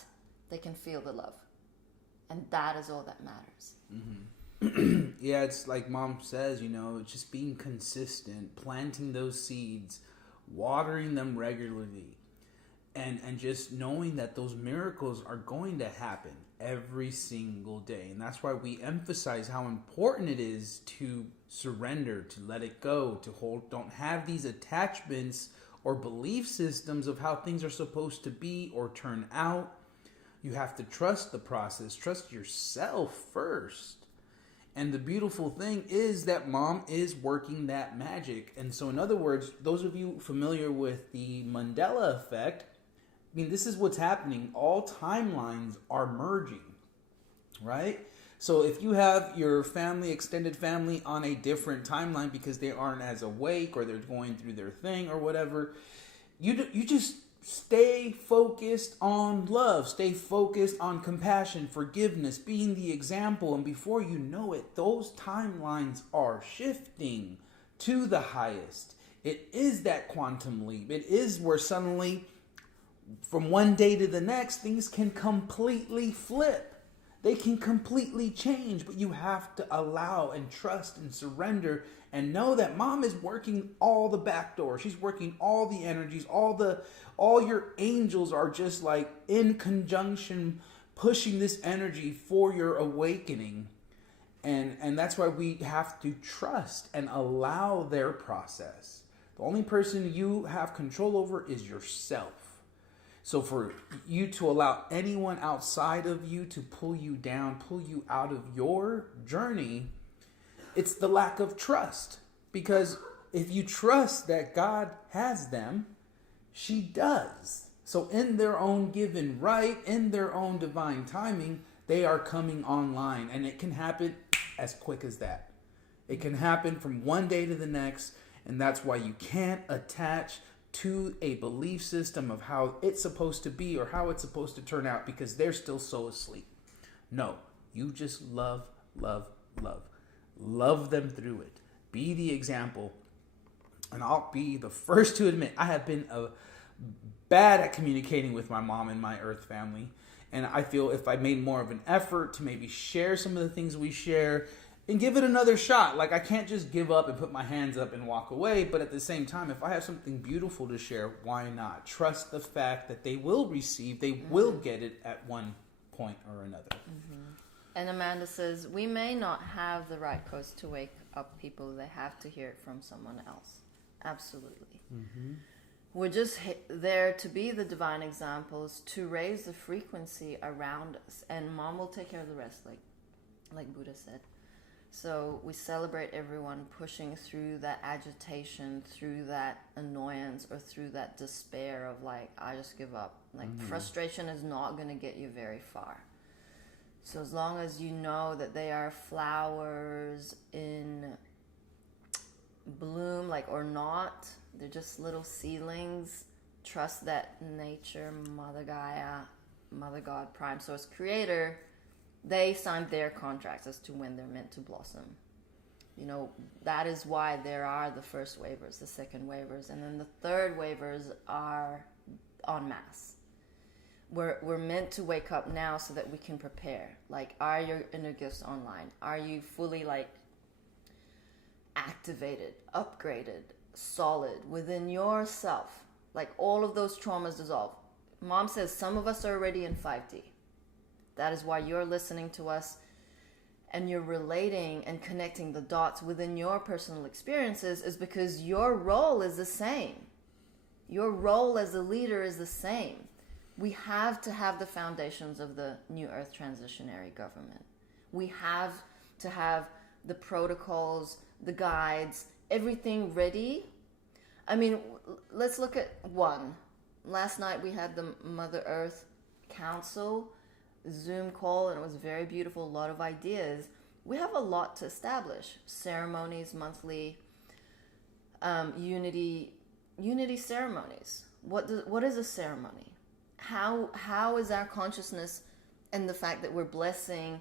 they can feel the love, and that is all that matters. Yeah, it's like Mom says, just being consistent, planting those seeds, watering them regularly, and just knowing that those miracles are going to happen every single day. And that's why we emphasize how important it is to surrender, to let it go, to don't have these attachments or belief systems of how things are supposed to be or turn out. You have to trust the process, trust yourself first. And the beautiful thing is that Mom is working that magic. And so, in other words, those of you familiar with the Mandela effect, this is what's happening. All timelines are merging, right? So if you have your family, extended family, on a different timeline because they aren't as awake or they're going through their thing or whatever, you just stay focused on love, stay focused on compassion, forgiveness, being the example, and before you know it, those timelines are shifting to the highest. It is that quantum leap. It is where suddenly, from one day to the next, things can completely flip. They can completely change, but you have to allow and trust and surrender and know that Mom is working all the back doors. She's working all the energies, all your angels are just in conjunction, pushing this energy for your awakening. And that's why we have to trust and allow their process. The only person you have control over is yourself. So for you to allow anyone outside of you to pull you down, pull you out of your journey, it's the lack of trust. Because if you trust that God has them, she does. So in their own given right, in their own divine timing, they are coming online. And it can happen as quick as that. It can happen from one day to the next. And that's why you can't attach to a belief system of how it's supposed to be or how it's supposed to turn out because they're still so asleep. No, you just love them through it. Be the example. And I'll be the first to admit I have been bad at communicating with my mom and my earth family. And I feel if I made more of an effort to maybe share some of the things we share and give it another shot. I can't just give up and put my hands up and walk away. But at the same time, if I have something beautiful to share, why not? Trust the fact that they will receive, they will get it at one point or another. And Amanda says, we may not have the right codes to wake up people. They have to hear it from someone else. Absolutely. We're just there to be the divine examples, to raise the frequency around us. And Mom will take care of the rest, like Buddha said. So we celebrate everyone pushing through that agitation, through that annoyance, or through that despair of I just give up. Frustration is not going to get you very far. So as long as you know that they are flowers in bloom, or not, they're just little seedlings. Trust that nature, Mother Gaia, Mother God, Prime Source Creator, they signed their contracts as to when they're meant to blossom. That is why there are the first waivers, the second waivers, and then the third waivers are en masse. We're meant to wake up now so that we can prepare. Are your inner gifts online? Are you fully activated, upgraded, solid within yourself? All of those traumas dissolve. Mom says some of us are already in 5D. That is why you're listening to us and you're relating and connecting the dots within your personal experiences is because your role is the same. Your role as a leader is the same. We have to have the foundations of the New Earth Transitionary Government. We have to have the protocols, the guides, everything ready. Let's look at one. Last night we had the Mother Earth Council Zoom call, and it was very beautiful, a lot of ideas. We have a lot to establish. Ceremonies monthly, unity ceremonies. What is a ceremony? How is our consciousness and the fact that we're blessing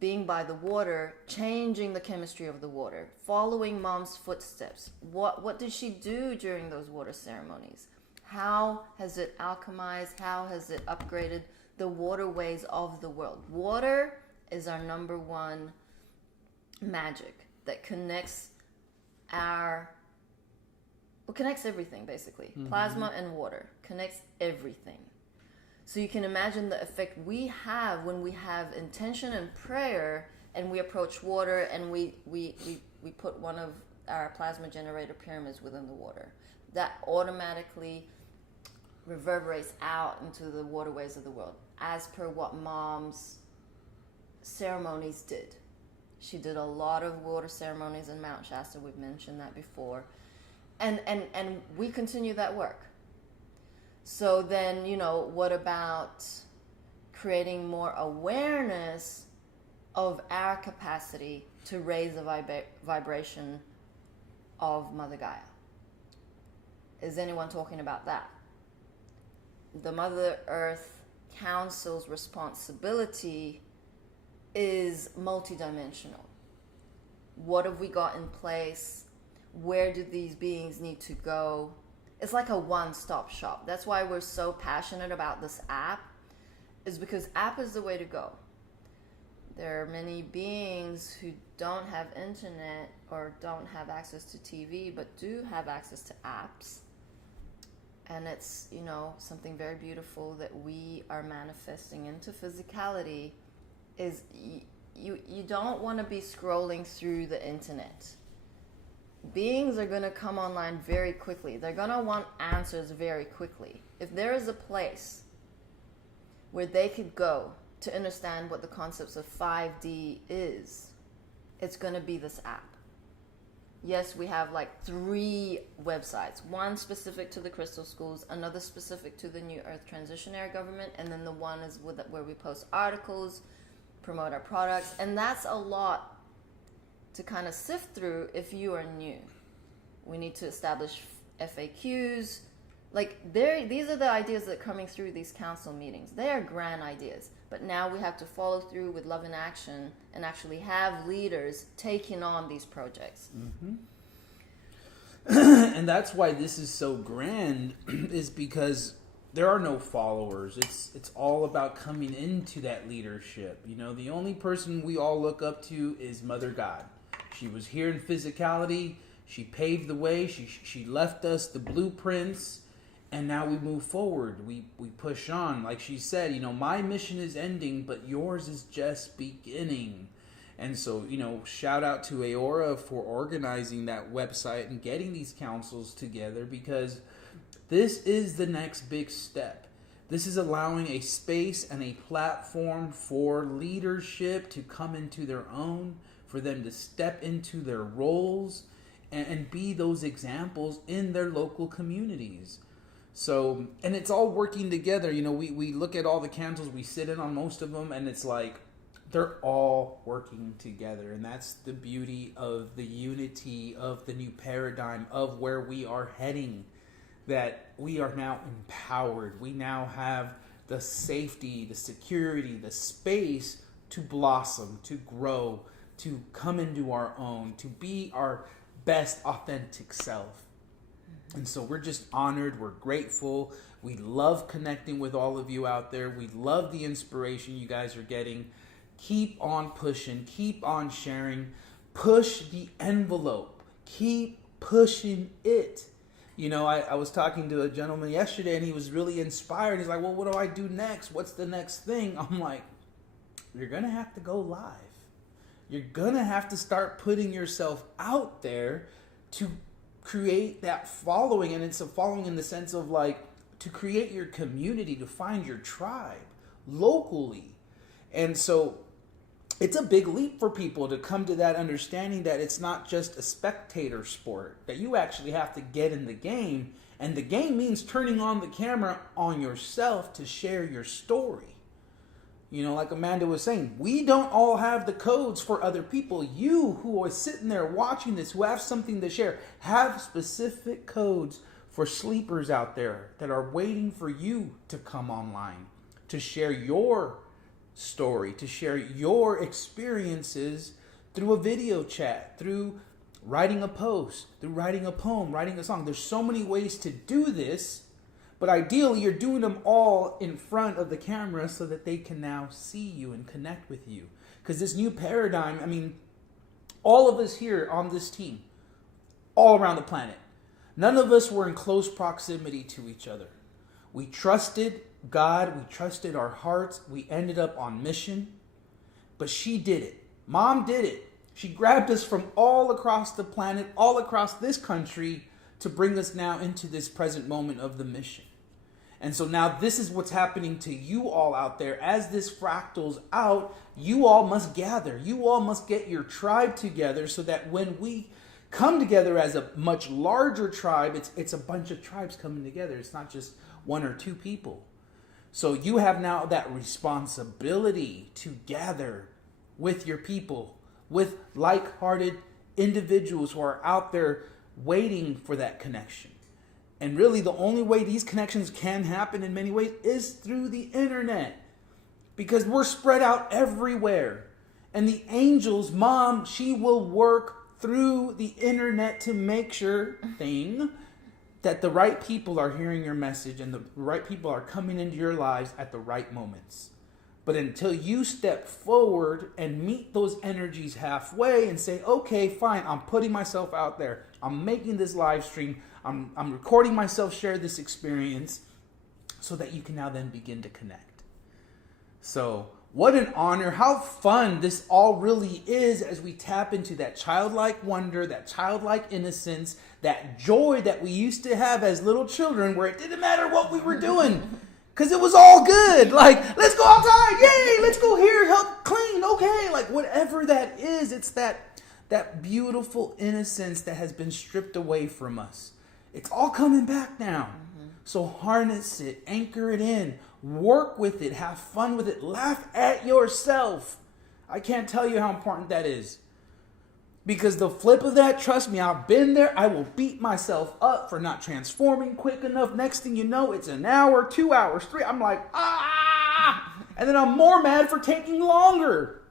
being by the water, changing the chemistry of the water, following mom's footsteps? What did she do during those water ceremonies? How has it alchemized? How has it upgraded the waterways of the world? Water is our number one magic that connects everything, basically. Mm-hmm. Plasma and water connects everything. So you can imagine the effect we have when we have intention and prayer, and we approach water, and we put one of our plasma generator pyramids within the water. That automatically reverberates out into the waterways of the world, as per what mom's ceremonies did. She did a lot of water ceremonies in Mount Shasta. We've mentioned that before. And we continue that work. So then, what about creating more awareness of our capacity to raise the vibration of Mother Gaia? Is anyone talking about that? The Mother Earth Council's responsibility is multidimensional. What have we got in place? Where do these beings need to go? It's like a one-stop shop. That's why we're so passionate about this app, is because app is the way to go. There are many beings who don't have internet or don't have access to TV, but do have access to apps. And it's, something very beautiful that we are manifesting into physicality. Is you don't want to be scrolling through the internet. Beings are going to come online very quickly. They're going to want answers very quickly. If there is a place where they could go to understand what the concepts of 5D is, it's going to be this app. Yes, we have like 3 websites. One specific to the crystal schools, another specific to the New Earth Transitionary Government, and then the one is where we post articles, promote our products, and that's a lot to kind of sift through if you are new. We need to establish FAQs. These are the ideas that are coming through these council meetings. They are grand ideas, but now we have to follow through with love and action and actually have leaders taking on these projects. Mm-hmm. And that's why this is so grand, is because there are no followers. It's all about coming into that leadership. The only person we all look up to is Mother God. She was here in physicality. She paved the way. She left us the blueprints. And now we move forward. We push on. Like she said, my mission is ending, but yours is just beginning. And so, shout out to Aora for organizing that website and getting these councils together, because this is the next big step. This is allowing a space and a platform for leadership to come into their own, for them to step into their roles and be those examples in their local communities. So, and it's all working together. We look at all the councils, we sit in on most of them, and it's like they're all working together. And that's the beauty of the unity of the new paradigm of where we are heading, that we are now empowered. We now have the safety, the security, the space to blossom, to grow, to come into our own, to be our best authentic self. And so we're just honored. We're grateful. We love connecting with all of you out there. We love the inspiration you guys are getting. Keep on pushing. Keep on sharing. Push the envelope. Keep pushing it. I was talking to a gentleman yesterday, and he was really inspired. He's like, well, what do I do next? What's the next thing? I'm like, you're going to have to go live. You're going to have to start putting yourself out there to create that following. And it's a following in the sense of to create your community, to find your tribe locally. And so it's a big leap for people to come to that understanding that it's not just a spectator sport, that you actually have to get in the game. And the game means turning on the camera on yourself to share your story. Like Amanda was saying, we don't all have the codes for other people. You who are sitting there watching this, who have something to share, have specific codes for sleepers out there that are waiting for you to come online, to share your story, to share your experiences through a video chat, through writing a post, through writing a poem, writing a song. There's so many ways to do this. But ideally, you're doing them all in front of the camera so that they can now see you and connect with you. Because this new paradigm, all of us here on this team, all around the planet, none of us were in close proximity to each other. We trusted God. We trusted our hearts. We ended up on mission. But she did it. Mom did it. She grabbed us from all across the planet, all across this country, to bring us now into this present moment of the mission. And so now this is what's happening to you all out there. As this fractals out, you all must gather. You all must get your tribe together so that when we come together as a much larger tribe, it's a bunch of tribes coming together. It's not just one or two people. So you have now that responsibility to gather with your people, with like-hearted individuals who are out there waiting for that connection. And really the only way these connections can happen in many ways is through the internet, because we're spread out everywhere. And the angels, Mom, she will work through the internet to make sure that the right people are hearing your message and the right people are coming into your lives at the right moments. But until you step forward and meet those energies halfway and say, okay, fine, I'm putting myself out there. I'm making this live stream. I'm recording myself share this experience so that you can now then begin to connect. So what an honor. How fun this all really is as we tap into that childlike wonder, that childlike innocence, that joy that we used to have as little children where it didn't matter what we were doing. Because it was all good. Like, let's go outside. Yay, let's go here, help clean. Okay, like whatever that is, it's that beautiful innocence that has been stripped away from us. It's all coming back now. Mm-hmm. So harness it, anchor it in, work with it, have fun with it, laugh at yourself. I can't tell you how important that is. Because the flip of that, trust me, I've been there. I will beat myself up for not transforming quick enough. Next thing you know, it's an hour, 2 hours, 3. I'm like, and then I'm more mad for taking longer,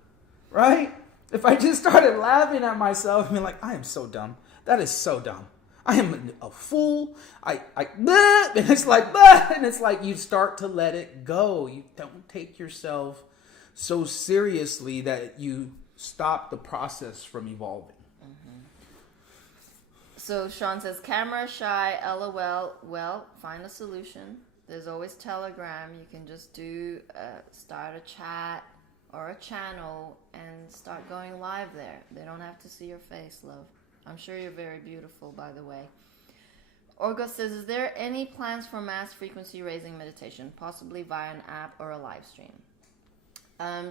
right? If I just started laughing at myself and be like, I am so dumb. That is so dumb. I am a fool. And it's like you start to let it go. You don't take yourself so seriously that you stop the process from evolving. Mm-hmm. So Sean says, camera shy, LOL. Well, find a solution. There's always Telegram. You can just start a chat or a channel and start going live there. They don't have to see your face, love. I'm sure you're very beautiful, by the way. Orgo says, is there any plans for mass frequency raising meditation, possibly via an app or a live stream?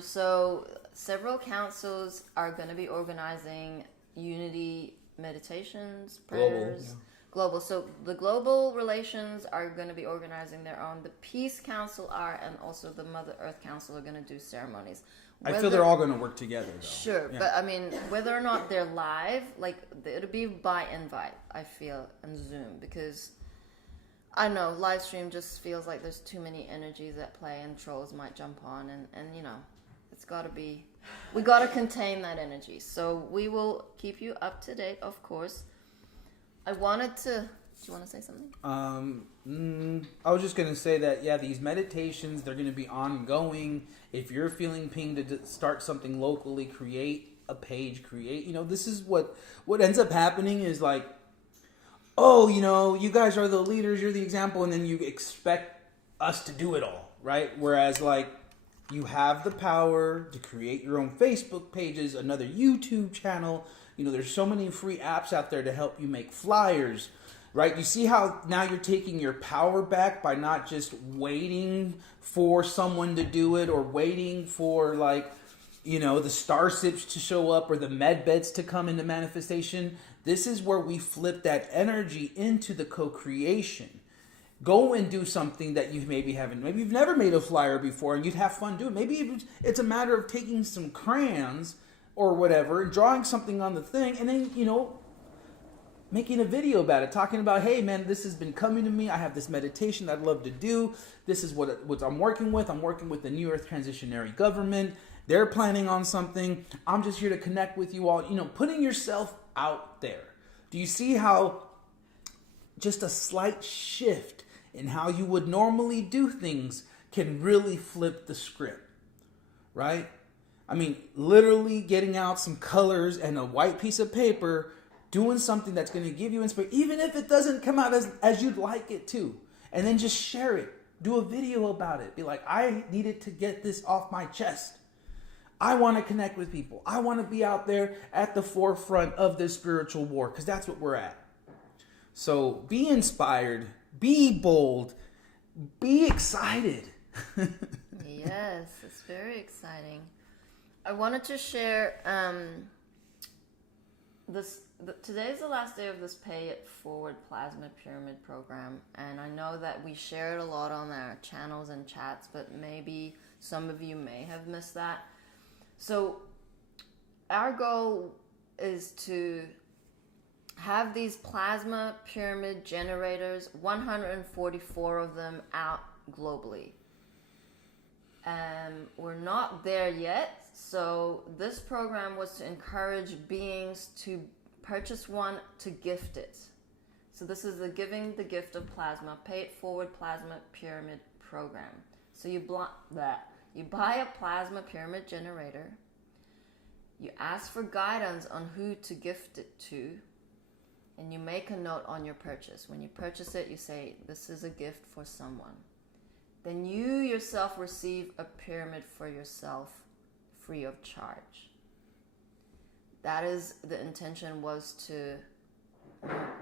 So several councils are going to be organizing unity meditations, prayers, global. So the global relations are going to be organizing their own. The Peace Council and also the Mother Earth Council are going to do ceremonies. I feel they're all going to work together, though. Sure, yeah. But whether or not they're live, it'll be by invite, I feel, and Zoom, because I know live stream just feels like there's too many energies at play and trolls might jump on and it's got to be, we got to contain that energy. So we will keep you up to date, of course. Do you want to say something? I was just going to say that, these meditations, they're going to be ongoing. If you're feeling pinged to start something locally, create a page, this is what ends up happening is like, you guys are the leaders, you're the example, and then you expect us to do it all, right? Whereas you have the power to create your own Facebook pages, another YouTube channel. There's so many free apps out there to help you make flyers, right? You see how now you're taking your power back by not just waiting for someone to do it or waiting for the starships to show up or the med beds to come into manifestation. This is where we flip that energy into the co-creation. Go and do something that you maybe haven't, maybe you've never made a flyer before and you'd have fun doing. Maybe it's a matter of taking some crayons or whatever, drawing something on the thing, and then, making a video about it, talking about, hey man, this has been coming to me. I have this meditation that I'd love to do. This is what I'm working with. I'm working with the New Earth Transitionary Government. They're planning on something. I'm just here to connect with you all. Putting yourself out there. Do you see how just a slight shift in how you would normally do things can really flip the script, right? I mean, literally getting out some colors and a white piece of paper, doing something that's going to give you inspiration, even if it doesn't come out as you'd like it to. And then just share it. Do a video about it. Be like, I needed to get this off my chest. I want to connect with people. I want to be out there at the forefront of this spiritual war, because that's what we're at. So be inspired. Be bold. Be excited. Yes, it's very exciting. I wanted to share today's the last day of this Pay It Forward Plasma Pyramid program, and I know that we share it a lot on our channels and chats, but maybe some of you may have missed that. So our goal is to have these plasma pyramid generators, 144 of them, out globally. We're not there yet, so this program was to encourage beings to purchase one to gift it. So this is the Giving the Gift of Plasma, Pay It Forward Plasma Pyramid program. So you buy a plasma pyramid generator, you ask for guidance on who to gift it to, and you make a note on your purchase. When you purchase it, you say, this is a gift for someone. Then you yourself receive a pyramid for yourself free of charge. That is the intention, was to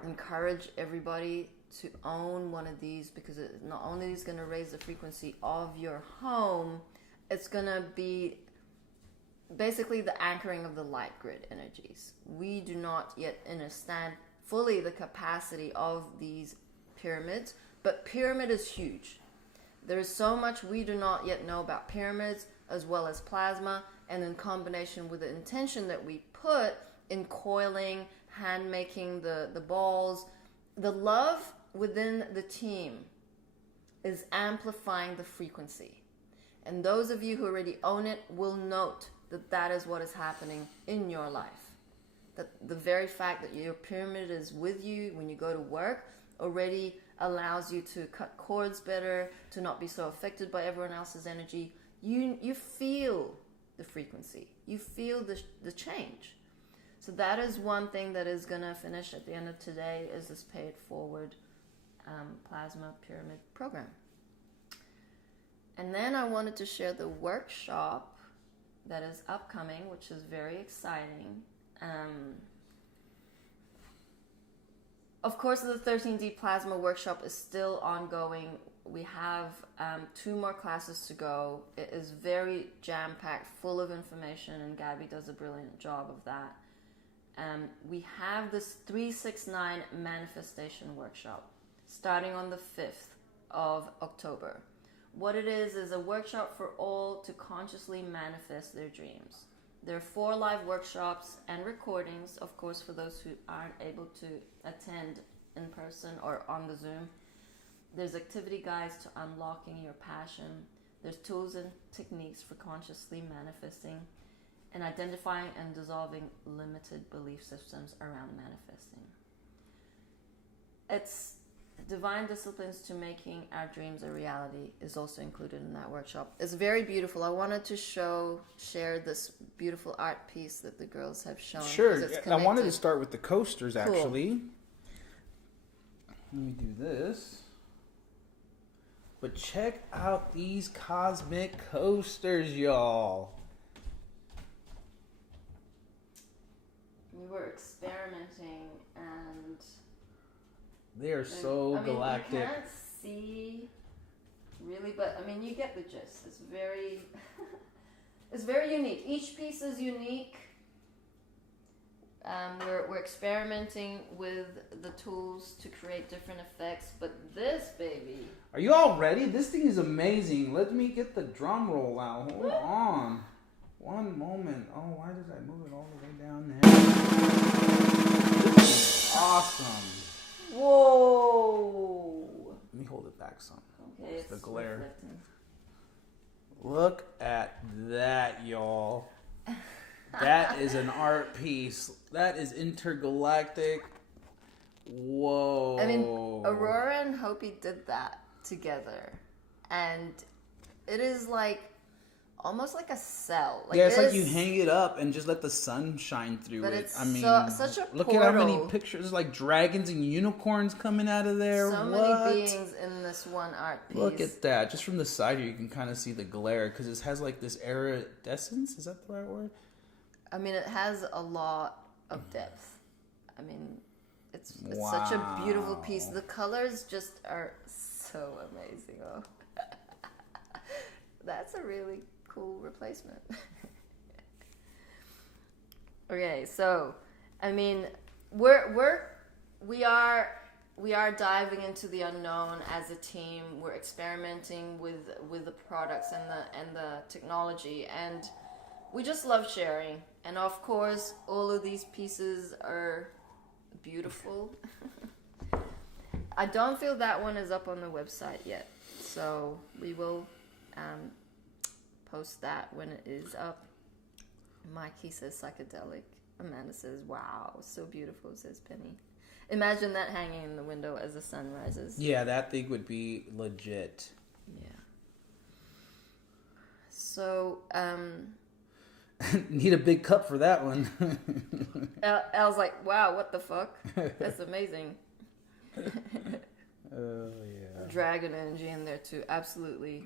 encourage everybody to own one of these, because it not only is going to raise the frequency of your home, it's going to be basically the anchoring of the light grid energies. We do not yet understand fully the capacity of these pyramids, but pyramid is huge. There is so much we do not yet know about pyramids as well as plasma, and in combination with the intention that we put in coiling, hand making the balls, the love within the team is amplifying the frequency. And those of you who already own it will note that that is what is happening in your life. That the very fact that your pyramid is with you when you go to work already allows you to cut cords better, to not be so affected by everyone else's energy. You feel the frequency. You feel the change. So that is one thing that is going to finish at the end of today, is this Pay It Forward Plasma Pyramid program. And then I wanted to share the workshop that is upcoming, which is very exciting. Of course, the 13D Plasma Workshop is still ongoing. We have 2 more classes to go. It is very jam-packed, full of information, and Gabby does a brilliant job of that. We have this 369 Manifestation Workshop starting on the 5th of October. What it is a workshop for all to consciously manifest their dreams. There are 4 live workshops and recordings, of course, for those who aren't able to attend in person or on the Zoom. There's activity guides to unlocking your passion. There's tools and techniques for consciously manifesting and identifying and dissolving limited belief systems around manifesting. It's divine disciplines to making our dreams a reality is also included in that workshop. It's very beautiful. I wanted to share this beautiful art piece that the girls have shown. Sure. I wanted to start with the coasters, actually. Cool. Let me do this. But check out these cosmic coasters, y'all. We were experimenting, and they are so galactic. You can't see really, but I mean, you get the gist. It's very, it's very unique. Each piece is unique. We're experimenting with the tools to create different effects, but this baby Are you all ready? This thing is amazing. Let me get the drum roll out. Hold on. One moment. Oh, why did I move it all the way down there? This is awesome. Whoa. Let me hold it back some. Okay, It's the it's glare. reflecting. Look at that, y'all. That is an art piece. That is intergalactic. Whoa. I mean, Aurora and Hopi did that together. And it is like almost like a cell. Yeah, it's like you hang it up and just let the sun shine through but it. it's I mean, such a look at how many portal. pictures, like dragons and unicorns coming out of there. So What? many beings in this one art piece. Look at that. Just from the side here, you can kind of see the glare because it has like this iridescence. Is that the right word? I mean, it has a lot of depth. I mean, it's such a beautiful piece. The colors just are so amazing. Oh. That's a really cool replacement. Okay, so I mean, we are diving into the unknown as a team. We're experimenting with the products and the technology, and we just love sharing. And of course, all of these pieces are beautiful. I don't feel that one is up on the website yet, so we will post that when it is up. Mikey says psychedelic. Amanda says, wow, so beautiful, says Penny. Imagine that hanging in the window as the sun rises. Yeah, that thing would be legit. Yeah. So, need a big cup for that one. Elle's like, wow, what the fuck? That's amazing. Oh, yeah. Dragon energy in there too, absolutely.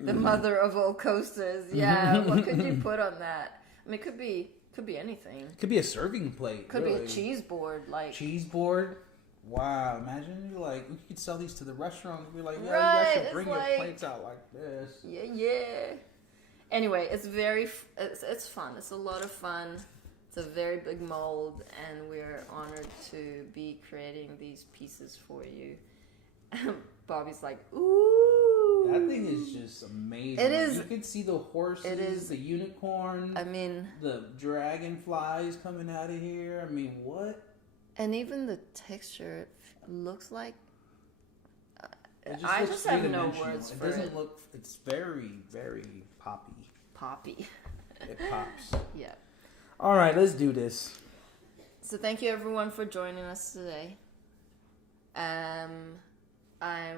The mother of all coasters. Yeah, what could you put on that? I mean, it could be anything. Could be a serving plate. Could really. be a cheese board, like Cheese board. Wow, imagine like we could sell these to the restaurants. We're like, yeah, Right, you guys should it's bring like- your plates out like this. yeah. Anyway, it's it's fun. It's a lot of fun. It's a very big mold, and we're honored to be creating these pieces for you. Bobby's like, ooh. That thing is just amazing. It is- You can see the horses, it is- the unicorn, I mean, the dragonflies coming out of here. I mean, what? and even the texture looks like. It I looks just have no three-dimensional. words It for doesn't it. look. It's very, very poppy. Poppy. It pops. Yeah. All right, let's do this. So thank you everyone for joining us today.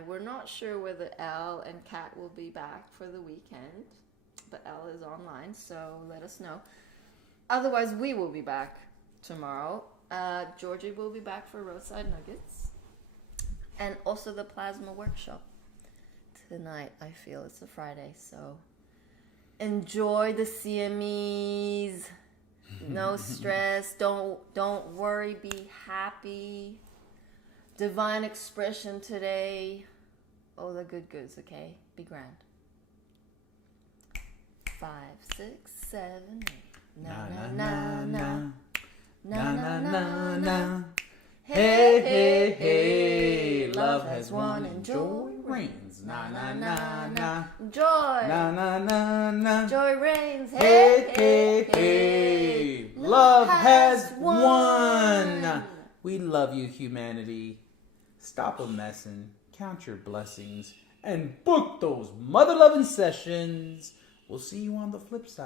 We're not sure whether Elle and Kat will be back for the weekend, but Elle is online, so let us know. Otherwise, we will be back tomorrow. Georgie will be back for Roadside Nuggets, and also the Plasma Workshop tonight. I feel it's a Friday, so enjoy the CMEs. No stress. Don't worry. Be happy. Divine expression today. Oh, the good goods. Okay, be grand. 5, 6, 7, 8. Na na na na. Na na na na. Hey hey hey. Love has won and joy reigns. Na na na na. Joy. Na na na na. Joy reigns. Hey hey hey. Love has won. We love you, humanity. Stop a messin', count your blessings, and book those mother-loving sessions. We'll see you on the flip side.